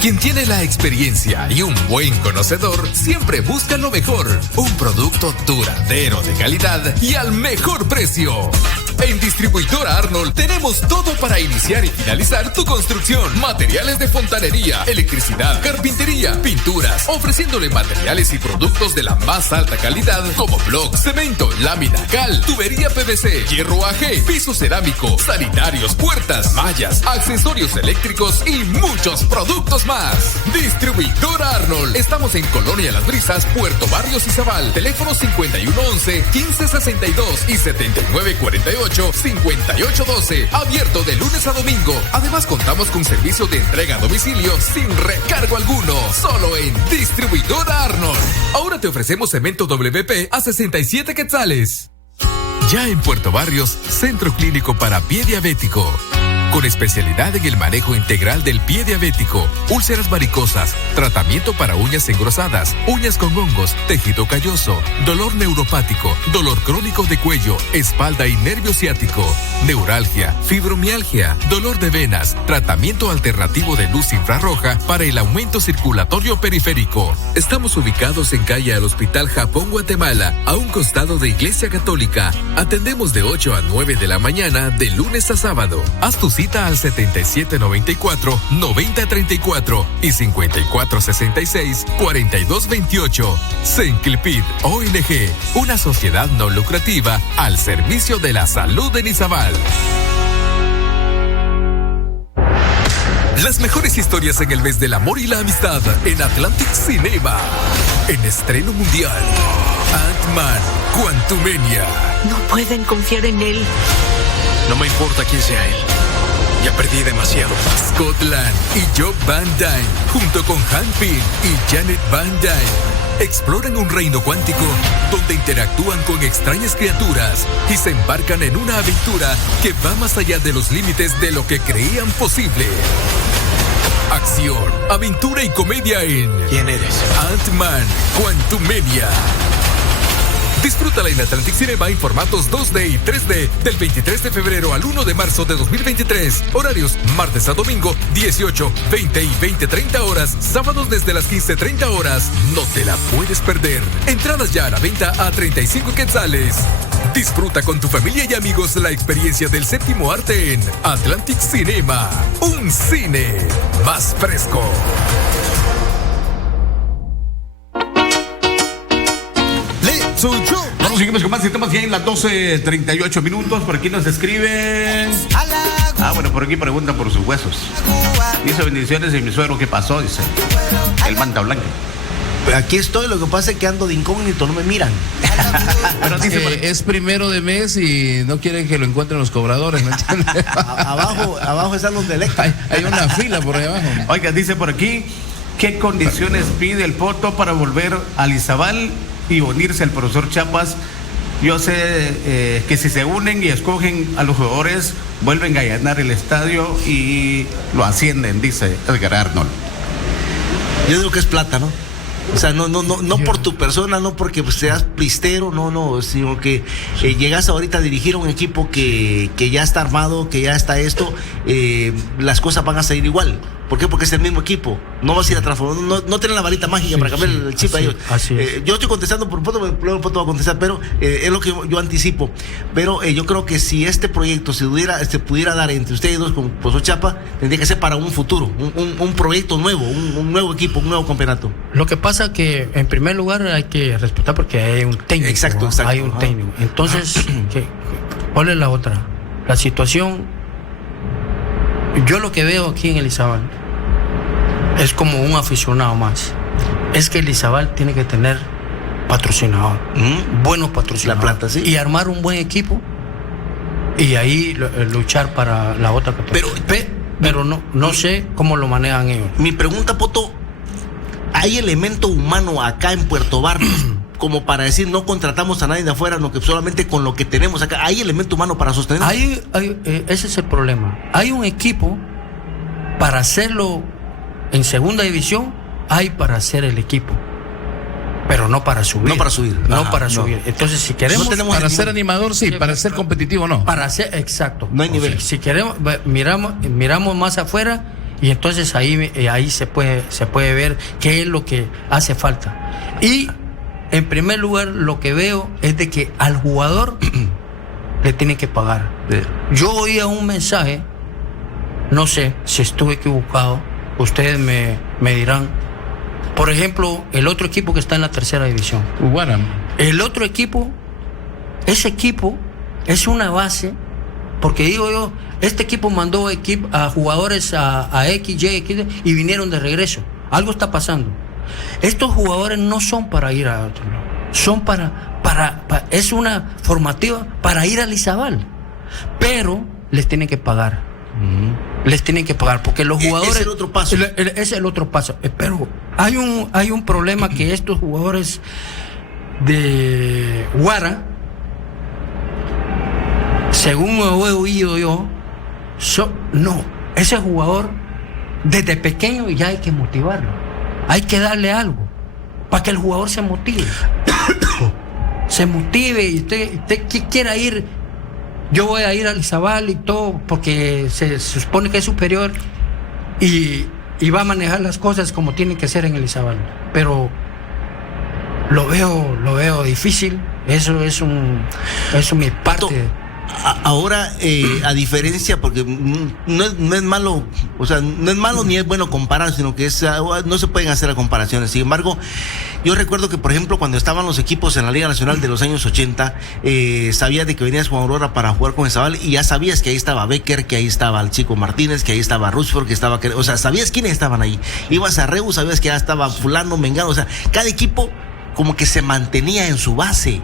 Quien tiene la experiencia y un buen conocedor siempre busca lo mejor. Un producto duradero de calidad y al mejor precio. En Distribuidora Arnold tenemos todo para iniciar y finalizar tu construcción. Materiales de fontanería, electricidad, carpintería, pinturas, ofreciéndole materiales y productos de la más alta calidad como bloc, cemento, lámina, cal, tubería PVC, hierro AG, piso cerámico, sanitarios, puertas, mallas, accesorios eléctricos y muchos productos más. Distribuidora Arnold. Estamos en Colonia Las Brisas, Puerto Barrios y Zabal. Teléfono 5111-1562 y 7948-5812. Abierto de lunes a domingo. Además, contamos con servicio de entrega a domicilio sin recargo alguno. Solo en Distribuidora Arnold. Ahora te ofrecemos cemento WP a 67 quetzales. Ya en Puerto Barrios, Centro Clínico para Pie Diabético. con especialidad en el manejo integral del pie diabético, úlceras varicosas, tratamiento para uñas engrosadas, uñas con hongos, tejido calloso, dolor neuropático, dolor crónico de cuello, espalda y nervio ciático, neuralgia, fibromialgia, dolor de venas, tratamiento alternativo de luz infrarroja para el aumento circulatorio periférico. Estamos ubicados en calle al Hospital Japón, Guatemala, a un costado de Iglesia Católica. Atendemos de 8 a 9 de la mañana, de lunes a sábado. Haz tu cita al 7794-9034 y 5466-4228. Senclipid ONG, una sociedad no lucrativa al servicio de la salud en Izabal. Las mejores historias en el mes del amor y la amistad en Atlantic Cinema. En estreno mundial, Ant-Man Quantumania. No pueden confiar en él. No me importa quién sea él. Ya perdí demasiado. Scott Lang y Job Van Dyne, junto con Hank Pym y Janet Van Dyne, exploran un reino cuántico donde interactúan con extrañas criaturas y se embarcan en una aventura que va más allá de los límites de lo que creían posible. Acción, aventura y comedia en ¿Quién eres? Ant-Man Quantumania. Disfrútala en Atlantic Cinema en formatos 2D y 3D del 23 de febrero al 1 de marzo de 2023. Horarios martes a domingo, 18, 20 y 20:30 horas. Sábados desde las 15:30 horas. No te la puedes perder. Entradas ya a la venta a 35 quetzales. Disfruta con tu familia y amigos la experiencia del séptimo arte en Atlantic Cinema. Un cine más fresco. Vamos, seguimos con más. Estamos ya en las 12:38 minutos. Por aquí nos escriben. Bueno, por aquí preguntan por sus huesos. Dice: bendiciones de mi suegro. ¿Qué pasó? Dice el manta blanca. Aquí estoy, lo que pasa es que ando de incógnito, no me miran. Pero dice, es primero de mes y no quieren que lo encuentren los cobradores, ¿me entiendes? Abajo están los de Electra. Hay una fila por ahí abajo. Oiga, dice por aquí: ¿qué condiciones pide el Poto para volver al Izabal y unirse al profesor Chapas? Yo sé que si se unen y escogen a los jugadores, vuelven a llenar el estadio y lo ascienden, dice Edgar Arnold. Yo digo que es plata, ¿no? O sea, no por tu persona, no porque seas plistero, no, sino que llegas ahorita a dirigir a un equipo que ya está armado, que ya está esto, las cosas van a salir igual. ¿Por qué? Porque es el mismo equipo. No vas a ir a transformar, no tienen la varita mágica para cambiar el chip a ellos. Yo estoy contestando por Poto, luego el Poto va a contestar, pero es lo que yo anticipo. Pero yo creo que si este proyecto se pudiera dar entre ustedes dos con Pozo Chapa, tendría que ser para un futuro, un proyecto nuevo, un nuevo equipo, un nuevo campeonato. Lo que pasa que en primer lugar hay que respetar porque hay un técnico. Exacto. Hay un técnico. Entonces, ¿cuál es la otra? La situación, yo lo que veo aquí en el Izabal es como un aficionado más. Es que el Izabal tiene que tener patrocinador, buenos patrocinadores. La plata, sí. Y armar un buen equipo y ahí luchar para la otra categoría. Pero no sé cómo lo manejan ellos. Mi pregunta, Poto, ¿hay elemento humano acá en Puerto Barrios como para decir no contratamos a nadie de afuera, no, que solamente con lo que tenemos acá? ¿Hay elemento humano para sostener? Ese es el problema. Hay un equipo para hacerlo en segunda división, hay para hacer el equipo, pero no para subir. No para subir. Entonces, si queremos para ser animador, sí, para ser competitivo, no. Para ser, exacto. No hay nivel. Si queremos, miramos más afuera y entonces ahí se puede ver qué es lo que hace falta. Y en primer lugar, lo que veo es de que al jugador le tienen que pagar. Yo oía un mensaje, no sé si estuve equivocado, ustedes me dirán. Por ejemplo, el otro equipo que está en la tercera división. El otro equipo, ese equipo es una base, porque digo yo, este equipo mandó a jugadores a X, Y, y vinieron de regreso. Algo está pasando. Estos jugadores no son para ir a otro lado, son es una formativa para ir al Izabal, pero les tienen que pagar. Les tienen que pagar porque los jugadores. Es el otro paso. Es el otro paso. Pero hay un problema que estos jugadores de Guara, según he oído yo, no, ese jugador desde pequeño ya hay que motivarlo, hay que darle algo para que el jugador se motive. Se motive y usted quiera ir. Yo voy a ir al Izabal y todo porque se supone que es superior y va a manejar las cosas como tienen que ser en el Izabal, pero lo veo difícil. Eso es mi parte. Ahora, a diferencia, porque no es malo, o sea, no es malo ni es bueno comparar, sino que no se pueden hacer las comparaciones. Sin embargo, yo recuerdo que, por ejemplo, cuando estaban los equipos en la Liga Nacional de los años 80, sabías de que venías con Aurora para jugar con el Zabal y ya sabías que ahí estaba Becker, que ahí estaba el Chico Martínez, que ahí estaba Rushford, o sea, sabías quiénes estaban ahí. Ibas a Reus, sabías que ya estaba fulano, mengano, o sea, cada equipo como que se mantenía en su base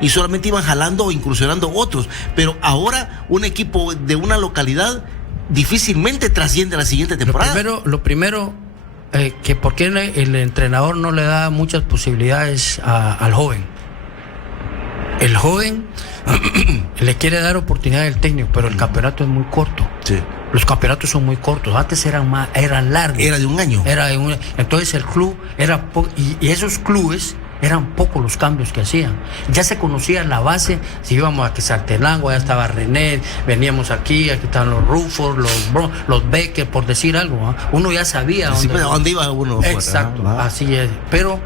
y solamente iban jalando o incursionando otros. Pero ahora un equipo de una localidad difícilmente trasciende a la siguiente temporada. Lo primero que por qué el entrenador no le da muchas posibilidades al joven. El joven le quiere dar oportunidad al técnico, pero el campeonato es muy corto. Sí. Los campeonatos son muy cortos. Antes eran largos. Era de un año. Entonces el club era y esos clubes eran pocos los cambios que hacían. Ya se conocía la base. Si íbamos a Quetzaltenango, ya estaba René, veníamos aquí estaban los Rufos, los Becker, por decir algo. Uno ya sabía dónde iba uno. Exacto, así es. Pero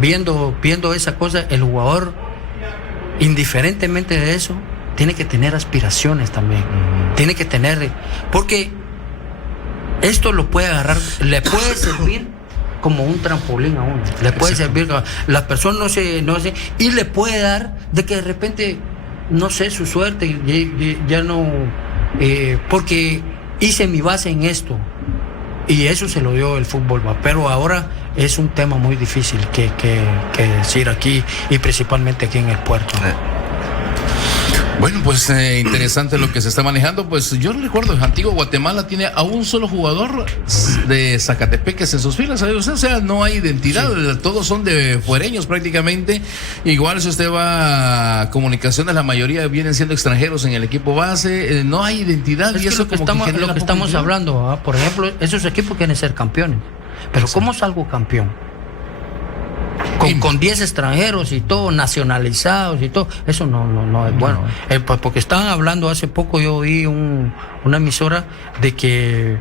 viendo esa cosa, el jugador, indiferentemente de eso, tiene que tener aspiraciones también. Tiene que tener, porque esto lo puede agarrar, le puede servir como un trampolín a uno, le puede servir, la persona no sé, y le puede dar de que de repente, no sé, su suerte, ya no, porque hice mi base en esto, y eso se lo dio el fútbol, pero ahora es un tema muy difícil que decir aquí, y principalmente aquí en el puerto. Bueno, pues interesante lo que se está manejando. Pues yo recuerdo, Antigua Guatemala tiene a un solo jugador de Zacatepeques en sus filas, ¿sabes? O sea, no hay identidad, sí. Todos son de fuereños prácticamente. Igual si usted va a comunicaciones, la mayoría vienen siendo extranjeros en el equipo base, no hay identidad. Es y eso lo que estamos hablando, por ejemplo, esos equipos quieren ser campeones, pero sí. ¿Cómo salgo campeón? Con 10 extranjeros y todo, nacionalizados y todo, eso no es bueno. Porque estaban hablando hace poco, yo oí una emisora de que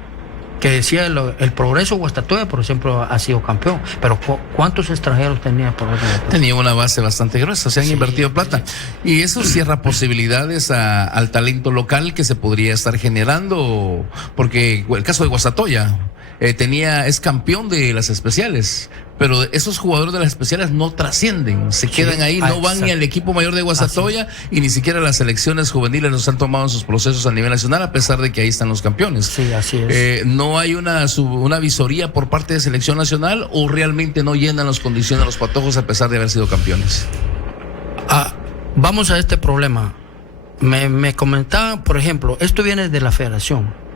decía el Progreso Guastatoya, por ejemplo, ha sido campeón, pero ¿cuántos extranjeros tenía el Progreso Guastatoya? Tenía una base bastante gruesa, se han invertido plata, y eso cierra posibilidades al talento local que se podría estar generando, porque el caso de Guastatoya es campeón de las especiales, pero esos jugadores de las especiales no trascienden, se quedan ahí, no van ni al equipo mayor de Guastatoya y ni siquiera las selecciones juveniles los han tomado en sus procesos a nivel nacional, a pesar de que ahí están los campeones. Sí, así es. No hay una visoría por parte de selección nacional, o realmente no llenan las condiciones a los patojos a pesar de haber sido campeones. Vamos a este problema. Me comentaban, por ejemplo, esto viene de la federación.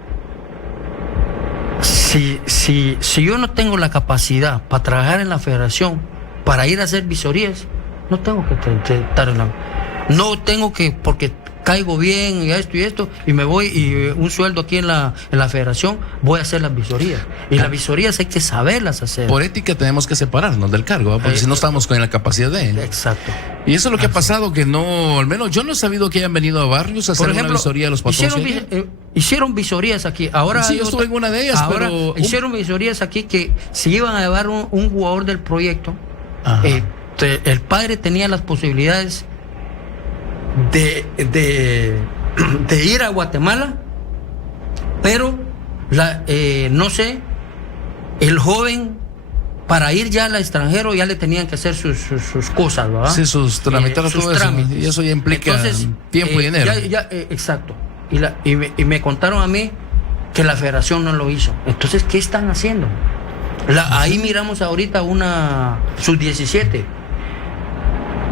Si yo no tengo la capacidad para trabajar en la federación, para ir a hacer visorías, no tengo que estar no tengo que, porque caigo bien y esto, y me voy y un sueldo aquí en la federación, voy a hacer las visorías. Y las visorías hay que saberlas hacer. Por ética tenemos que separarnos del cargo, porque si no estamos con la capacidad de... Exacto. Y eso es lo que ha pasado, que no, al menos yo no he sabido que hayan venido a Barrios a hacer una visoría a los patrones. Hicieron visorías aquí. Ahora sí, yo estuve en una de ellas, pero... Hicieron visorías aquí que se iban a llevar un jugador del proyecto. El padre tenía las posibilidades de ir a Guatemala, pero no sé, el joven para ir ya al extranjero ya le tenían que hacer sus cosas, ¿verdad? Sí, sus tramitar todo eso, y eso ya implica tiempo y dinero. Exacto. Y me contaron a mí que la federación no lo hizo. Entonces, ¿qué están haciendo? Ahí miramos ahorita una sub-17.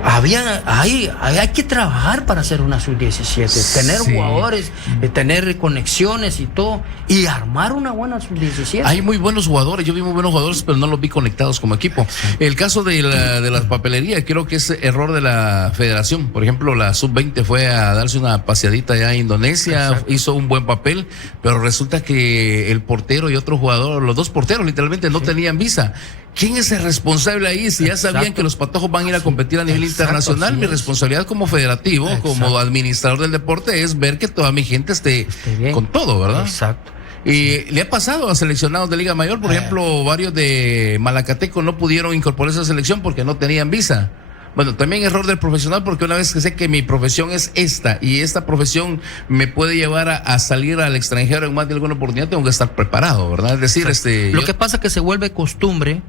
hay que trabajar para hacer una sub-17, tener jugadores, tener conexiones y todo, y armar una buena sub-17. Hay muy buenos jugadores, yo vi muy buenos jugadores, pero no los vi conectados como equipo. El caso de la papelería, creo que es error de la federación. Por ejemplo, la sub-20 fue a darse una paseadita allá a Indonesia, hizo un buen papel, pero resulta que el portero y otro jugador, los dos porteros literalmente no tenían visa. ¿Quién es el responsable ahí? Si ya sabían que los patojos van a ir a competir a nivel internacional, mi responsabilidad como federativo, como administrador del deporte, es ver que toda mi gente esté bien con todo, ¿verdad? Exacto. Y le ha pasado a seleccionados de Liga Mayor, por ejemplo, varios de Malacateco no pudieron incorporarse a esa selección porque no tenían visa. Bueno, también error del profesional, porque una vez que sé que mi profesión es esta y esta profesión me puede llevar a salir al extranjero en más de alguna oportunidad, tengo que estar preparado, ¿verdad? Es decir, lo que pasa es que se vuelve costumbre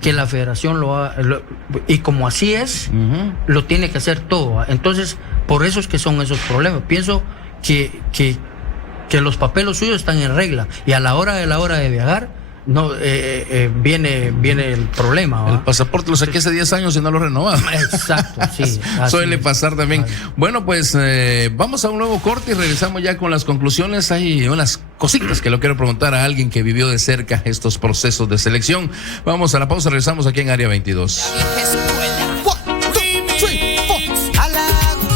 que la federación y como así es, lo tiene que hacer todo. Entonces, por eso es que son esos problemas. Pienso que los papeles suyos están en regla y a la hora de viajar viene el problema, ¿va? El pasaporte lo saqué hace 10 años y no lo renovaba. Exacto, sí. Suele pasar también. Bueno, pues vamos a un nuevo corte y regresamos ya con las conclusiones. Hay unas cositas que lo quiero preguntar a alguien que vivió de cerca estos procesos de selección. Vamos a la pausa, regresamos aquí en Área 22.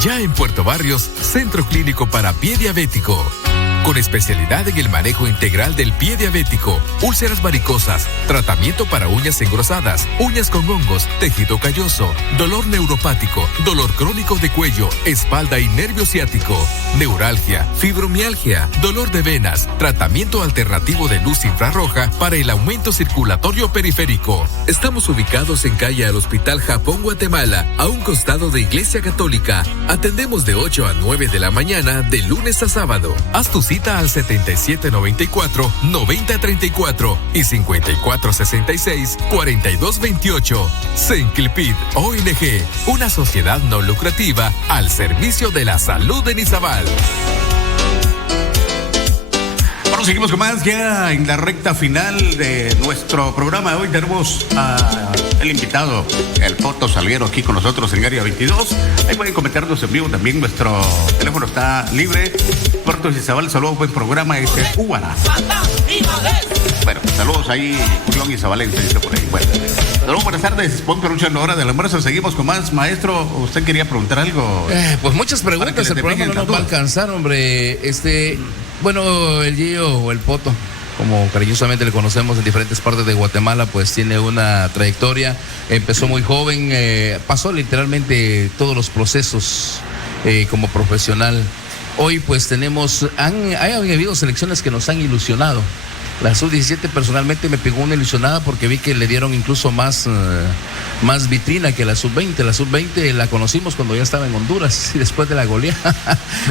Ya en Puerto Barrios, Centro Clínico para Pie Diabético. Con especialidad en el manejo integral del pie diabético, úlceras varicosas, tratamiento para uñas engrosadas, uñas con hongos, tejido calloso, dolor neuropático, dolor crónico de cuello, espalda y nervio ciático, neuralgia, fibromialgia, dolor de venas, tratamiento alternativo de luz infrarroja para el aumento circulatorio periférico. Estamos ubicados en calle al Hospital Japón, Guatemala, a un costado de Iglesia Católica. Atendemos de 8 a 9 de la mañana, de lunes a sábado. Haz tu cita al 7794-9034 y 5466-4228. Senclipid ONG, una sociedad no lucrativa al servicio de la salud de Izabal. Bueno, seguimos con más ya en la recta final de nuestro programa. Hoy tenemos el invitado, el Poto Salguero, aquí con nosotros en Área 22. Ahí pueden comentarnos en vivo también. Nuestro teléfono está libre. Puerto Izabal, saludos, buen programa. Cúbara. Bueno, saludos ahí, Julián Izabalense, dice por ahí. Bueno, saludos, buenas tardes. Buen provecho en la hora del almuerzo. Seguimos con más. Maestro, ¿usted quería preguntar algo? Pues muchas preguntas. El programa no nos va a alcanzar, hombre. Bueno, el Gio o el Poto, como cariñosamente le conocemos en diferentes partes de Guatemala, pues tiene una trayectoria. Empezó muy joven, pasó literalmente todos los procesos como profesional. Hoy pues ha habido selecciones que nos han ilusionado. La sub-17 personalmente me pegó una ilusionada porque vi que le dieron incluso más vitrina que la sub-20. La sub-20 la conocimos cuando ya estaba en Honduras y después de la goleada.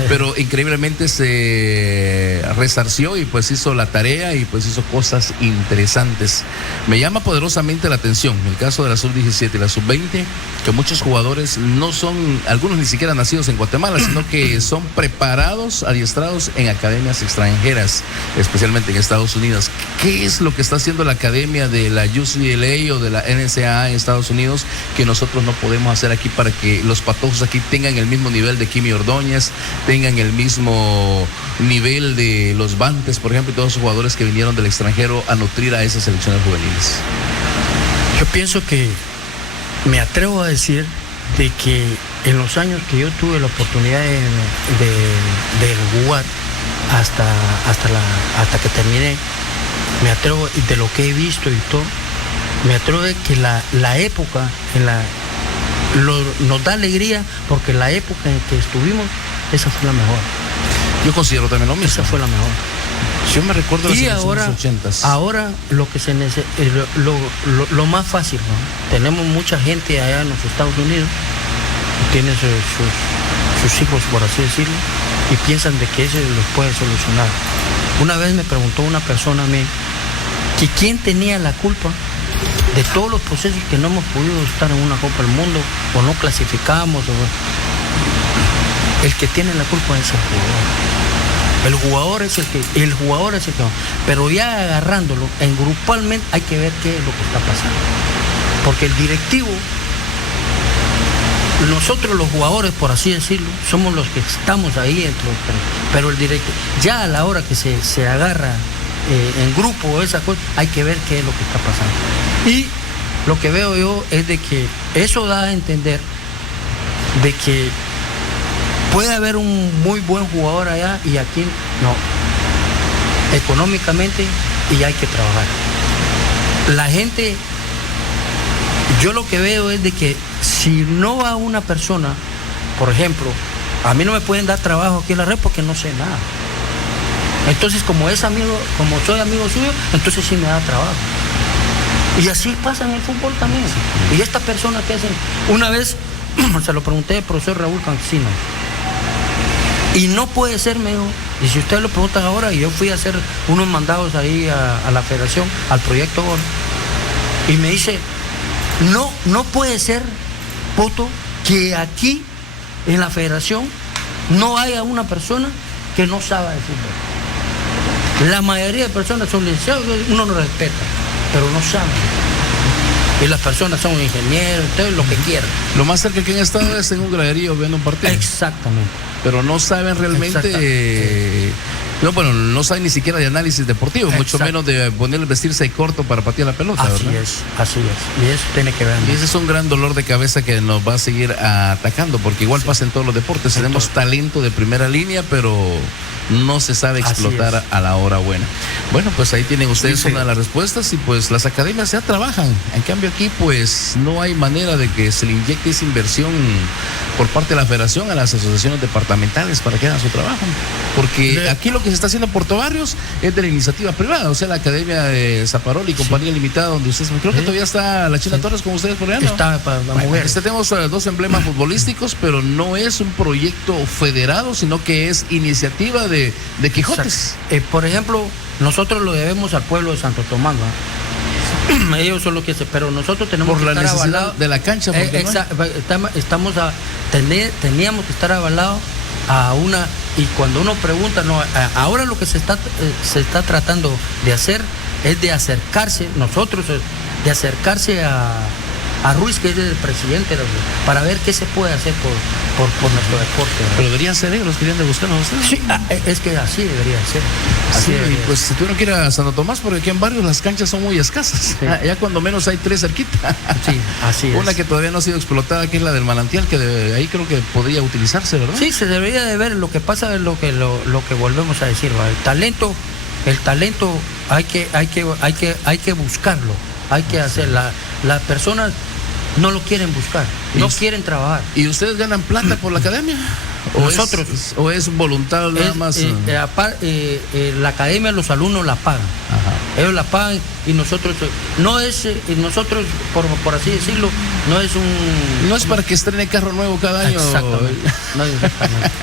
Pero increíblemente se resarció y pues hizo la tarea y pues hizo cosas interesantes. Me llama poderosamente la atención el caso de la sub-17 y la sub-20, que muchos jugadores no son, algunos ni siquiera nacidos en Guatemala, sino que son preparados, adiestrados en academias extranjeras, especialmente en Estados Unidos. ¿Qué es lo que está haciendo la academia de la UCLA o de la NCAA en Estados Unidos que nosotros no podemos hacer aquí para que los patojos aquí tengan el mismo nivel de Kimi Ordóñez, tengan el mismo nivel de los Bantes, por ejemplo, y todos los jugadores que vinieron del extranjero a nutrir a esas selecciones juveniles? Yo pienso que me atrevo a decir de que en los años que yo tuve la oportunidad de jugar hasta que terminé, me atrevo, de lo que he visto y todo, me atrevo de que la época nos da alegría, porque la época en que estuvimos, esa fue la mejor. Yo considero también lo mismo. Esa fue la mejor. Yo me recuerdo y ahora, ahora lo que se necesita, lo más fácil, ¿no? Tenemos mucha gente allá en los Estados Unidos que tiene sus hijos, por así decirlo, y piensan de que eso los puede solucionar. Una vez me preguntó una persona a mí que quién tenía la culpa de todos los procesos que no hemos podido estar en una Copa del Mundo o no clasificamos. El que tiene la culpa es el jugador. El jugador es el que. Pero ya agarrándolo en grupalmente hay que ver qué es lo que está pasando. Porque el directivo nosotros los jugadores, por así decirlo, somos los que estamos ahí, pero el director, ya a la hora que se agarra en grupo o esa cosa, hay que ver qué es lo que está pasando. Y lo que veo yo es de que eso da a entender de que puede haber un muy buen jugador allá y aquí no. Económicamente, y hay que trabajar. La gente, yo lo que veo es de que si no va una persona, por ejemplo, a mí no me pueden dar trabajo aquí en la red porque no sé nada. Entonces, como soy amigo suyo, entonces sí me da trabajo. Y así pasa en el fútbol también. Y estas personas que hacen, una vez se lo pregunté al profesor Raúl Cancino, y no puede ser, me dijo, y si ustedes lo preguntan ahora, y yo fui a hacer unos mandados ahí a la federación, al proyecto Gol, y me dice, no puede ser, Poto, que aquí en la federación no haya una persona que no sabe de fútbol. La mayoría de personas son licenciados, uno no respeta, pero no saben. Y las personas son ingenieros, todo lo que quieran. Lo más cerca que han estado es en un graderío viendo un partido. Exactamente. Pero no saben realmente, no saben ni siquiera de análisis deportivo, mucho menos de ponerle vestirse corto para patear la pelota. Así ¿verdad? Así es. Y eso tiene que ver. Y ese es un gran dolor de cabeza que nos va a seguir atacando, porque igual pasa en todos los deportes. Tenemos talento de primera línea, pero no se sabe explotar a la hora buena. Bueno, pues ahí tienen ustedes una de las respuestas, y pues las academias ya trabajan. En cambio aquí pues no hay manera de que se le inyecte esa inversión por parte de la federación a las asociaciones departamentales para que hagan su trabajo. Porque aquí lo que se está haciendo en Puerto Barrios es de la iniciativa privada, o sea, la academia de Zaparol y compañía limitada, donde ustedes, creo que todavía está la China Torres con ustedes por allá, ¿no? Está para la mujer. Tenemos dos emblemas futbolísticos, pero no es un proyecto federado, sino que es iniciativa de Quijotes. Por ejemplo, nosotros lo debemos al pueblo de Santo Tomás, ¿no? Ellos son los que pero nosotros tenemos por que la estar necesidad avalados de la cancha, teníamos que estar avalados a una, y cuando uno pregunta, ahora lo que se está tratando de hacer es de acercarse a Ruiz, que es el presidente, para ver qué se puede hacer por nuestro deporte, ¿verdad? Pero deberían ser ellos los que deberían de buscarnos a ustedes. Sí, es que así debería ser. Pues si tuvieron que ir a Santo Tomás, porque aquí en Barrios las canchas son muy escasas. Sí. Ya cuando menos hay 3 cerquita. Sí, así es. Una que todavía no ha sido explotada, que es la del Manantial, que ahí creo que podría utilizarse, ¿verdad? Sí, se debería de ver. Lo que pasa es lo que volvemos a decir, ¿verdad? El talento hay que buscarlo, hay que hacer. Las personas no lo quieren buscar, no quieren trabajar. ¿Y ustedes ganan plata por la academia? Nosotros. ¿O es voluntad nada más? La academia, los alumnos la pagan. Ajá. Ellos la pagan, y nosotros, por así decirlo, no es para que estrene carro nuevo cada año. Exactamente.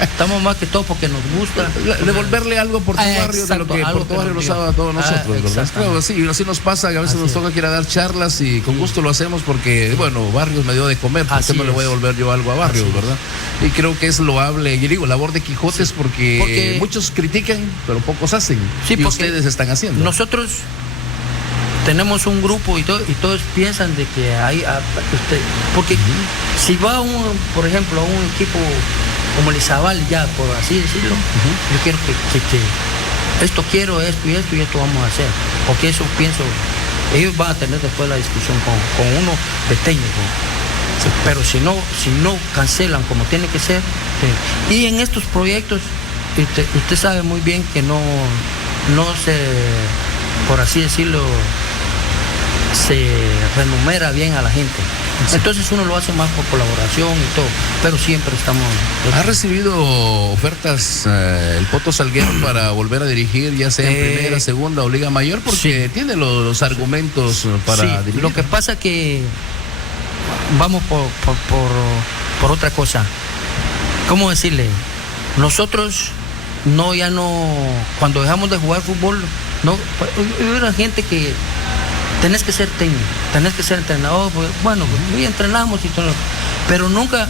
Estamos más que todo porque nos gusta devolverle algo por tu barrio, de lo que por tu barrio nos ha dado a todos nosotros, ¿verdad? Claro, sí, así nos pasa, que a veces nos toca que ir a dar charlas, y con gusto lo hacemos porque, Barrios me dio de comer, ¿por qué no le voy a devolver yo algo a Barrios, verdad? Y creo que es loable, yo digo, labor de Quijotes, porque muchos critican, pero pocos hacen. Sí, y ustedes están haciendo. Nosotros tenemos un grupo y todos piensan de que hay, porque si va por ejemplo, a un equipo como el Izabal, ya por así decirlo, yo quiero que esto y esto vamos a hacer, porque eso pienso, ellos van a tener después la discusión con uno de técnico. Sí. Pero si no cancelan como tiene que ser, y en estos proyectos usted sabe muy bien que no se, por así decirlo, se renumera bien a la gente. Sí. Entonces uno lo hace más por colaboración y todo, pero siempre estamos... ¿Ha recibido ofertas el Poto Salguero para volver a dirigir, ya sea en primera, segunda o Liga Mayor? Porque tiene los argumentos para dirigir. Lo que pasa que vamos por otra cosa. ¿Cómo decirle? Nosotros cuando dejamos de jugar fútbol, hay una gente que tenés que ser técnico, tenés que ser entrenador, hoy entrenamos y todo, pero nunca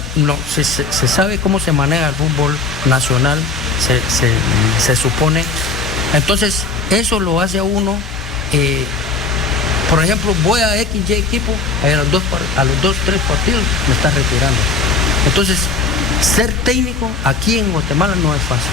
se sabe cómo se maneja el fútbol nacional, se supone. Entonces eso lo hace a uno, por ejemplo, voy a XY equipo, a los 2-3 partidos me está retirando. Entonces, ser técnico aquí en Guatemala no es fácil.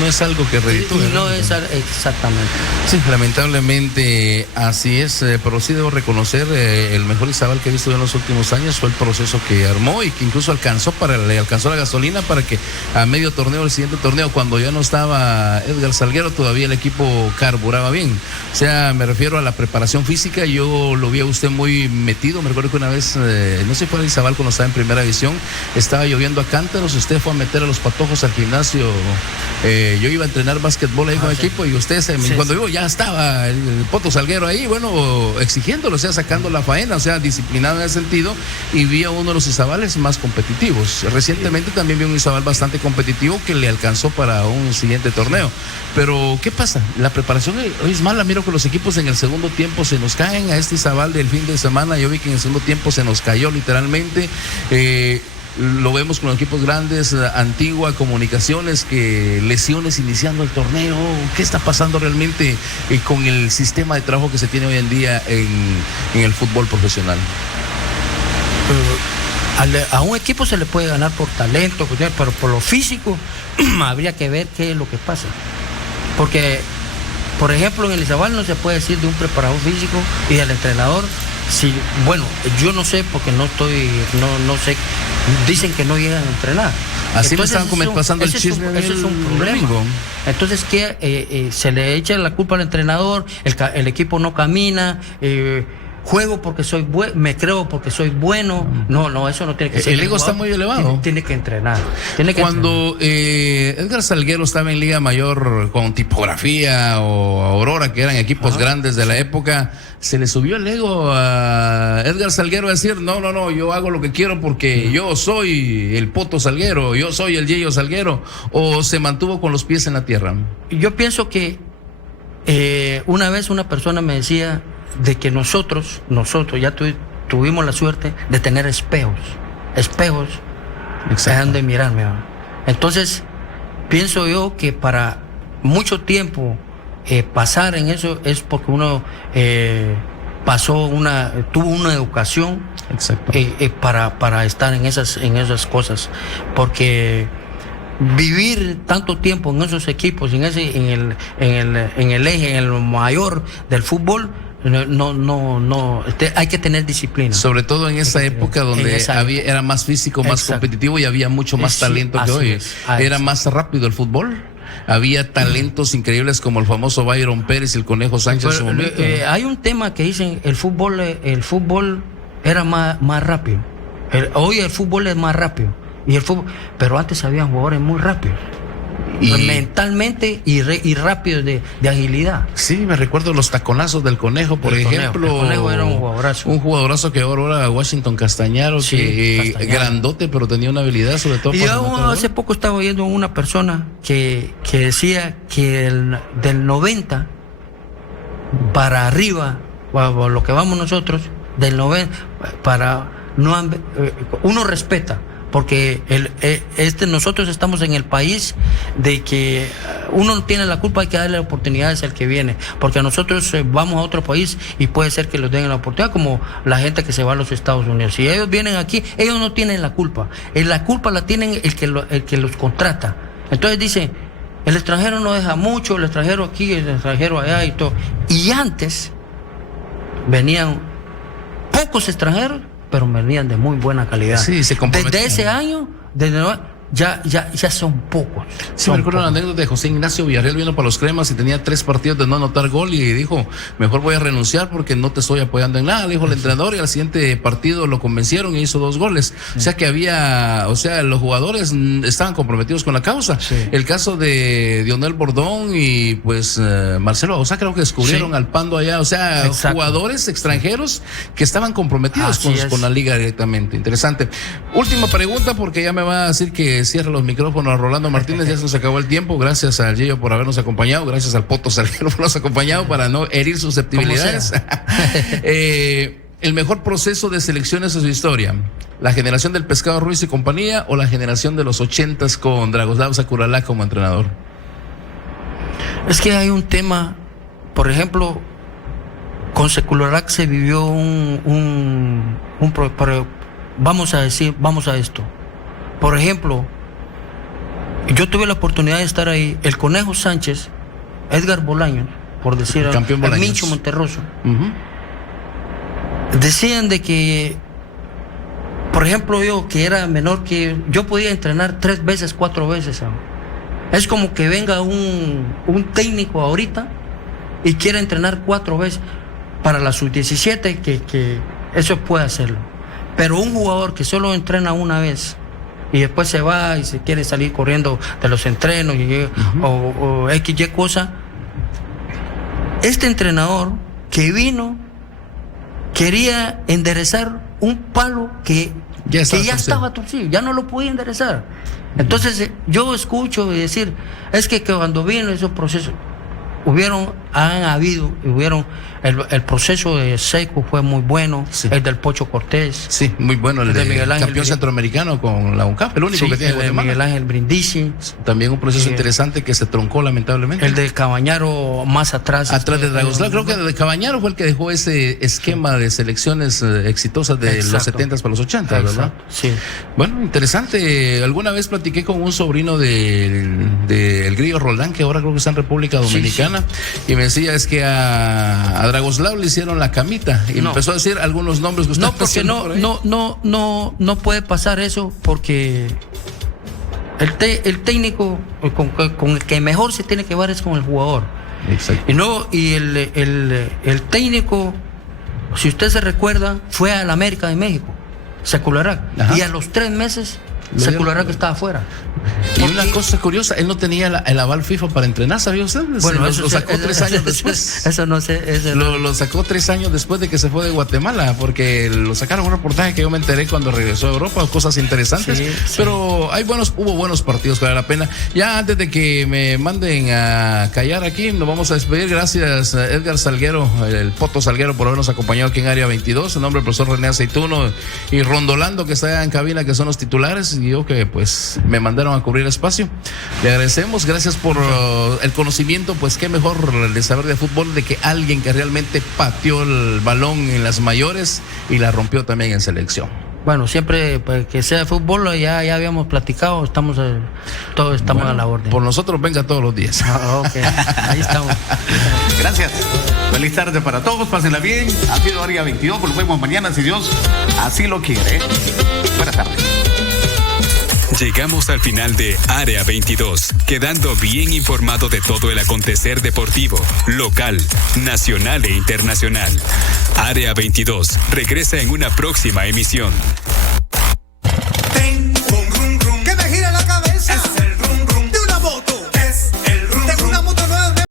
No es algo que reditúe. No es exactamente. Sí, lamentablemente así es, pero sí debo reconocer el mejor Izabal que he visto yo en los últimos años fue el proceso que armó y que incluso le alcanzó la gasolina para que a medio torneo, el siguiente torneo, cuando ya no estaba Edgar Salguero, todavía el equipo carburaba bien. O sea, me refiero a la preparación física, yo lo vi a usted muy metido. Me recuerdo que una vez, no sé si fue el Izabal cuando estaba en primera división, estaba lloviendo a cántaros, usted fue a meter a los patojos al gimnasio. Yo iba a entrenar básquetbol ahí con el equipo y usted, cuando yo ya estaba el Poto Salguero ahí, bueno, exigiéndolo, o sea, sacando la faena, o sea, disciplinado en ese sentido, y vi a uno de los Izabales más competitivos. Recientemente también vi un Izabal bastante competitivo que le alcanzó para un siguiente torneo. Pero, ¿qué pasa? La preparación hoy es mala. Miro que los equipos en el segundo tiempo se nos caen. A este Izabal del fin de semana, yo vi que en el segundo tiempo se nos cayó literalmente. Lo vemos con los equipos grandes, Antigua, Comunicaciones, que lesiones iniciando el torneo. ¿Qué está pasando realmente con el sistema de trabajo que se tiene hoy en día en el fútbol profesional? A un equipo se le puede ganar por talento, pero por lo físico habría que ver qué es lo que pasa. Porque, por ejemplo, en el Izabal no se puede decir de un preparador físico y del entrenador. Sí, bueno, yo no sé porque no sé, dicen que no llegan a entrenar. Así me estaban pasando el chisme. Eso es un problema. Entonces, ¿qué? Se le echa la culpa al entrenador, el equipo no camina, juego porque soy bueno, me creo porque soy bueno. No, eso no tiene que ser. El ego está muy elevado. Tiene que entrenar. Cuando Edgar Salguero estaba en Liga Mayor con Tipografía o Aurora, que eran equipos grandes de la época, se le subió el ego a Edgar Salguero a decir, no, yo hago lo que quiero porque yo soy el Poto Salguero, yo soy el Yeyo Salguero, o se mantuvo con los pies en la tierra. Yo pienso que una vez una persona me decía de que nosotros ya tuvimos la suerte de tener espejos dejan de mirarme. Entonces pienso yo que para mucho tiempo pasar en eso es porque uno tuvo una educación para estar en esas cosas, porque vivir tanto tiempo en esos equipos, en el eje, en lo mayor del fútbol, hay que tener disciplina. Sobre todo en esa época donde era más físico, más competitivo y había mucho más talento que hoy. Era más rápido el fútbol. Había talentos increíbles como el famoso Byron Pérez y el Conejo Sánchez en su momento. Hay un tema que dicen el fútbol era más rápido. Hoy el fútbol es más rápido. Pero antes había jugadores muy rápidos. Mentalmente y rápidos de agilidad. Sí, me recuerdo los taconazos del Conejo, por ejemplo. El Conejo era un jugadorazo. Un jugadorazo que ahora era Washington Castañaro, grandote, pero tenía una habilidad sobre todo. Y hace poco estaba oyendo una persona que decía que del 90 para arriba, o lo que vamos nosotros, del 90 para uno respeta. Porque nosotros estamos en el país de que uno no tiene la culpa, hay que darle oportunidades al que viene. Porque nosotros vamos a otro país y puede ser que los den la oportunidad, como la gente que se va a los Estados Unidos. Si ellos vienen aquí, ellos no tienen la culpa. La culpa la tienen el que los contrata. Entonces dice, el extranjero no deja mucho, el extranjero aquí, el extranjero allá y todo. Y antes venían pocos extranjeros, pero venían de muy buena calidad. Sí, se comprometían. Desde ese año, ya son pocos. Sí, me recuerdo la anécdota de José Ignacio Villarreal, vino para los Cremas y tenía 3 partidos de no anotar gol y dijo, mejor voy a renunciar porque no te estoy apoyando en nada, le dijo el entrenador, y al siguiente partido lo convencieron y hizo 2 goles. O sea que los jugadores estaban comprometidos con la causa. Sí. El caso de Dionel Bordón y pues Marcelo, o sea, creo que descubrieron al Pando allá, o sea, jugadores extranjeros que estaban comprometidos con la liga directamente. Interesante. Última pregunta, porque ya me va a decir que cierra los micrófonos a Rolando Martínez, ya se nos acabó el tiempo. Gracias al Yeyo por habernos acompañado, gracias al Poto Salguero por habernos acompañado para no herir susceptibilidades. El mejor proceso de selecciones de su historia, la generación del Pescado Ruiz y compañía o la generación de los 80s con Dragoslav Sakuralá como entrenador. Es que hay un tema, por ejemplo, con Sakuralá se vivió vamos a esto. Por ejemplo, yo tuve la oportunidad de estar ahí, el Conejo Sánchez, Edgar Bolaños, por decir, el Mincho Monterroso. Decían de que, por ejemplo, yo que era menor, que yo podía entrenar 3 veces, 4 veces. Es como que venga un técnico ahorita y quiera entrenar 4 veces para la sub-17, que eso puede hacerlo. Pero un jugador que solo entrena una vez y después se va y se quiere salir corriendo de los entrenos o XY cosa, este entrenador que vino quería enderezar un palo que ya estaba torcido, ya no lo podía enderezar. Entonces yo escucho decir, es que cuando vino esos procesos, el proceso de Seco fue muy bueno, el del Pocho Cortés. Sí, muy bueno, el de Miguel Ángel, campeón centroamericano con la UNCAP, el único que tiene Guatemala. Miguel Ángel Brindisi. También un proceso interesante que se troncó lamentablemente. El de Cabañaro más atrás. Atrás de Dragoslav, creo que el de Cabañaro fue el que dejó ese esquema de selecciones exitosas de los 70s para los 80s, ¿verdad? Sí. Bueno, interesante. Alguna vez platiqué con un sobrino del Grillo Roldán, que ahora creo que está en República Dominicana. Y me decía, es que a Dragoslav le hicieron la camita y me empezó a decir algunos nombres que usted no puede pasar eso, porque el técnico con el que mejor se tiene que llevar es con el jugador. Exacto. Y el técnico, si usted se recuerda, fue al América de México, Secularac, y a los 3 meses Secularac estaba afuera. Y una cosa curiosa, él no tenía el aval FIFA para entrenar, ¿sabía usted? Bueno, lo sacó 3 años después. Eso no sé. Lo sacó 3 años después de que se fue de Guatemala, porque lo sacaron un reportaje que yo me enteré cuando regresó a Europa, cosas interesantes. Sí. Pero hubo buenos partidos que vale la pena. Ya antes de que me manden a callar aquí, nos vamos a despedir. Gracias, Edgar Salguero, el Poto Salguero, por habernos acompañado aquí en Área 22. En nombre del profesor René Aceituno y Rondolando, que está en cabina, que son los titulares, y yo que pues me mandaron a cubrir espacio. Le agradecemos, gracias por el conocimiento, pues qué mejor de saber de fútbol de que alguien que realmente pateó el balón en las mayores y la rompió también en selección. Bueno, siempre pues, que sea fútbol, ya habíamos platicado, todos estamos a la orden. Por nosotros venga todos los días. Okay. Ahí estamos. Gracias. Feliz tarde para todos, pásenla bien. Ha sido Área 22, volvemos mañana si Dios así lo quiere. Buenas tardes. Llegamos al final de Área 22, quedando bien informado de todo el acontecer deportivo, local, nacional e internacional. Área 22 regresa en una próxima emisión.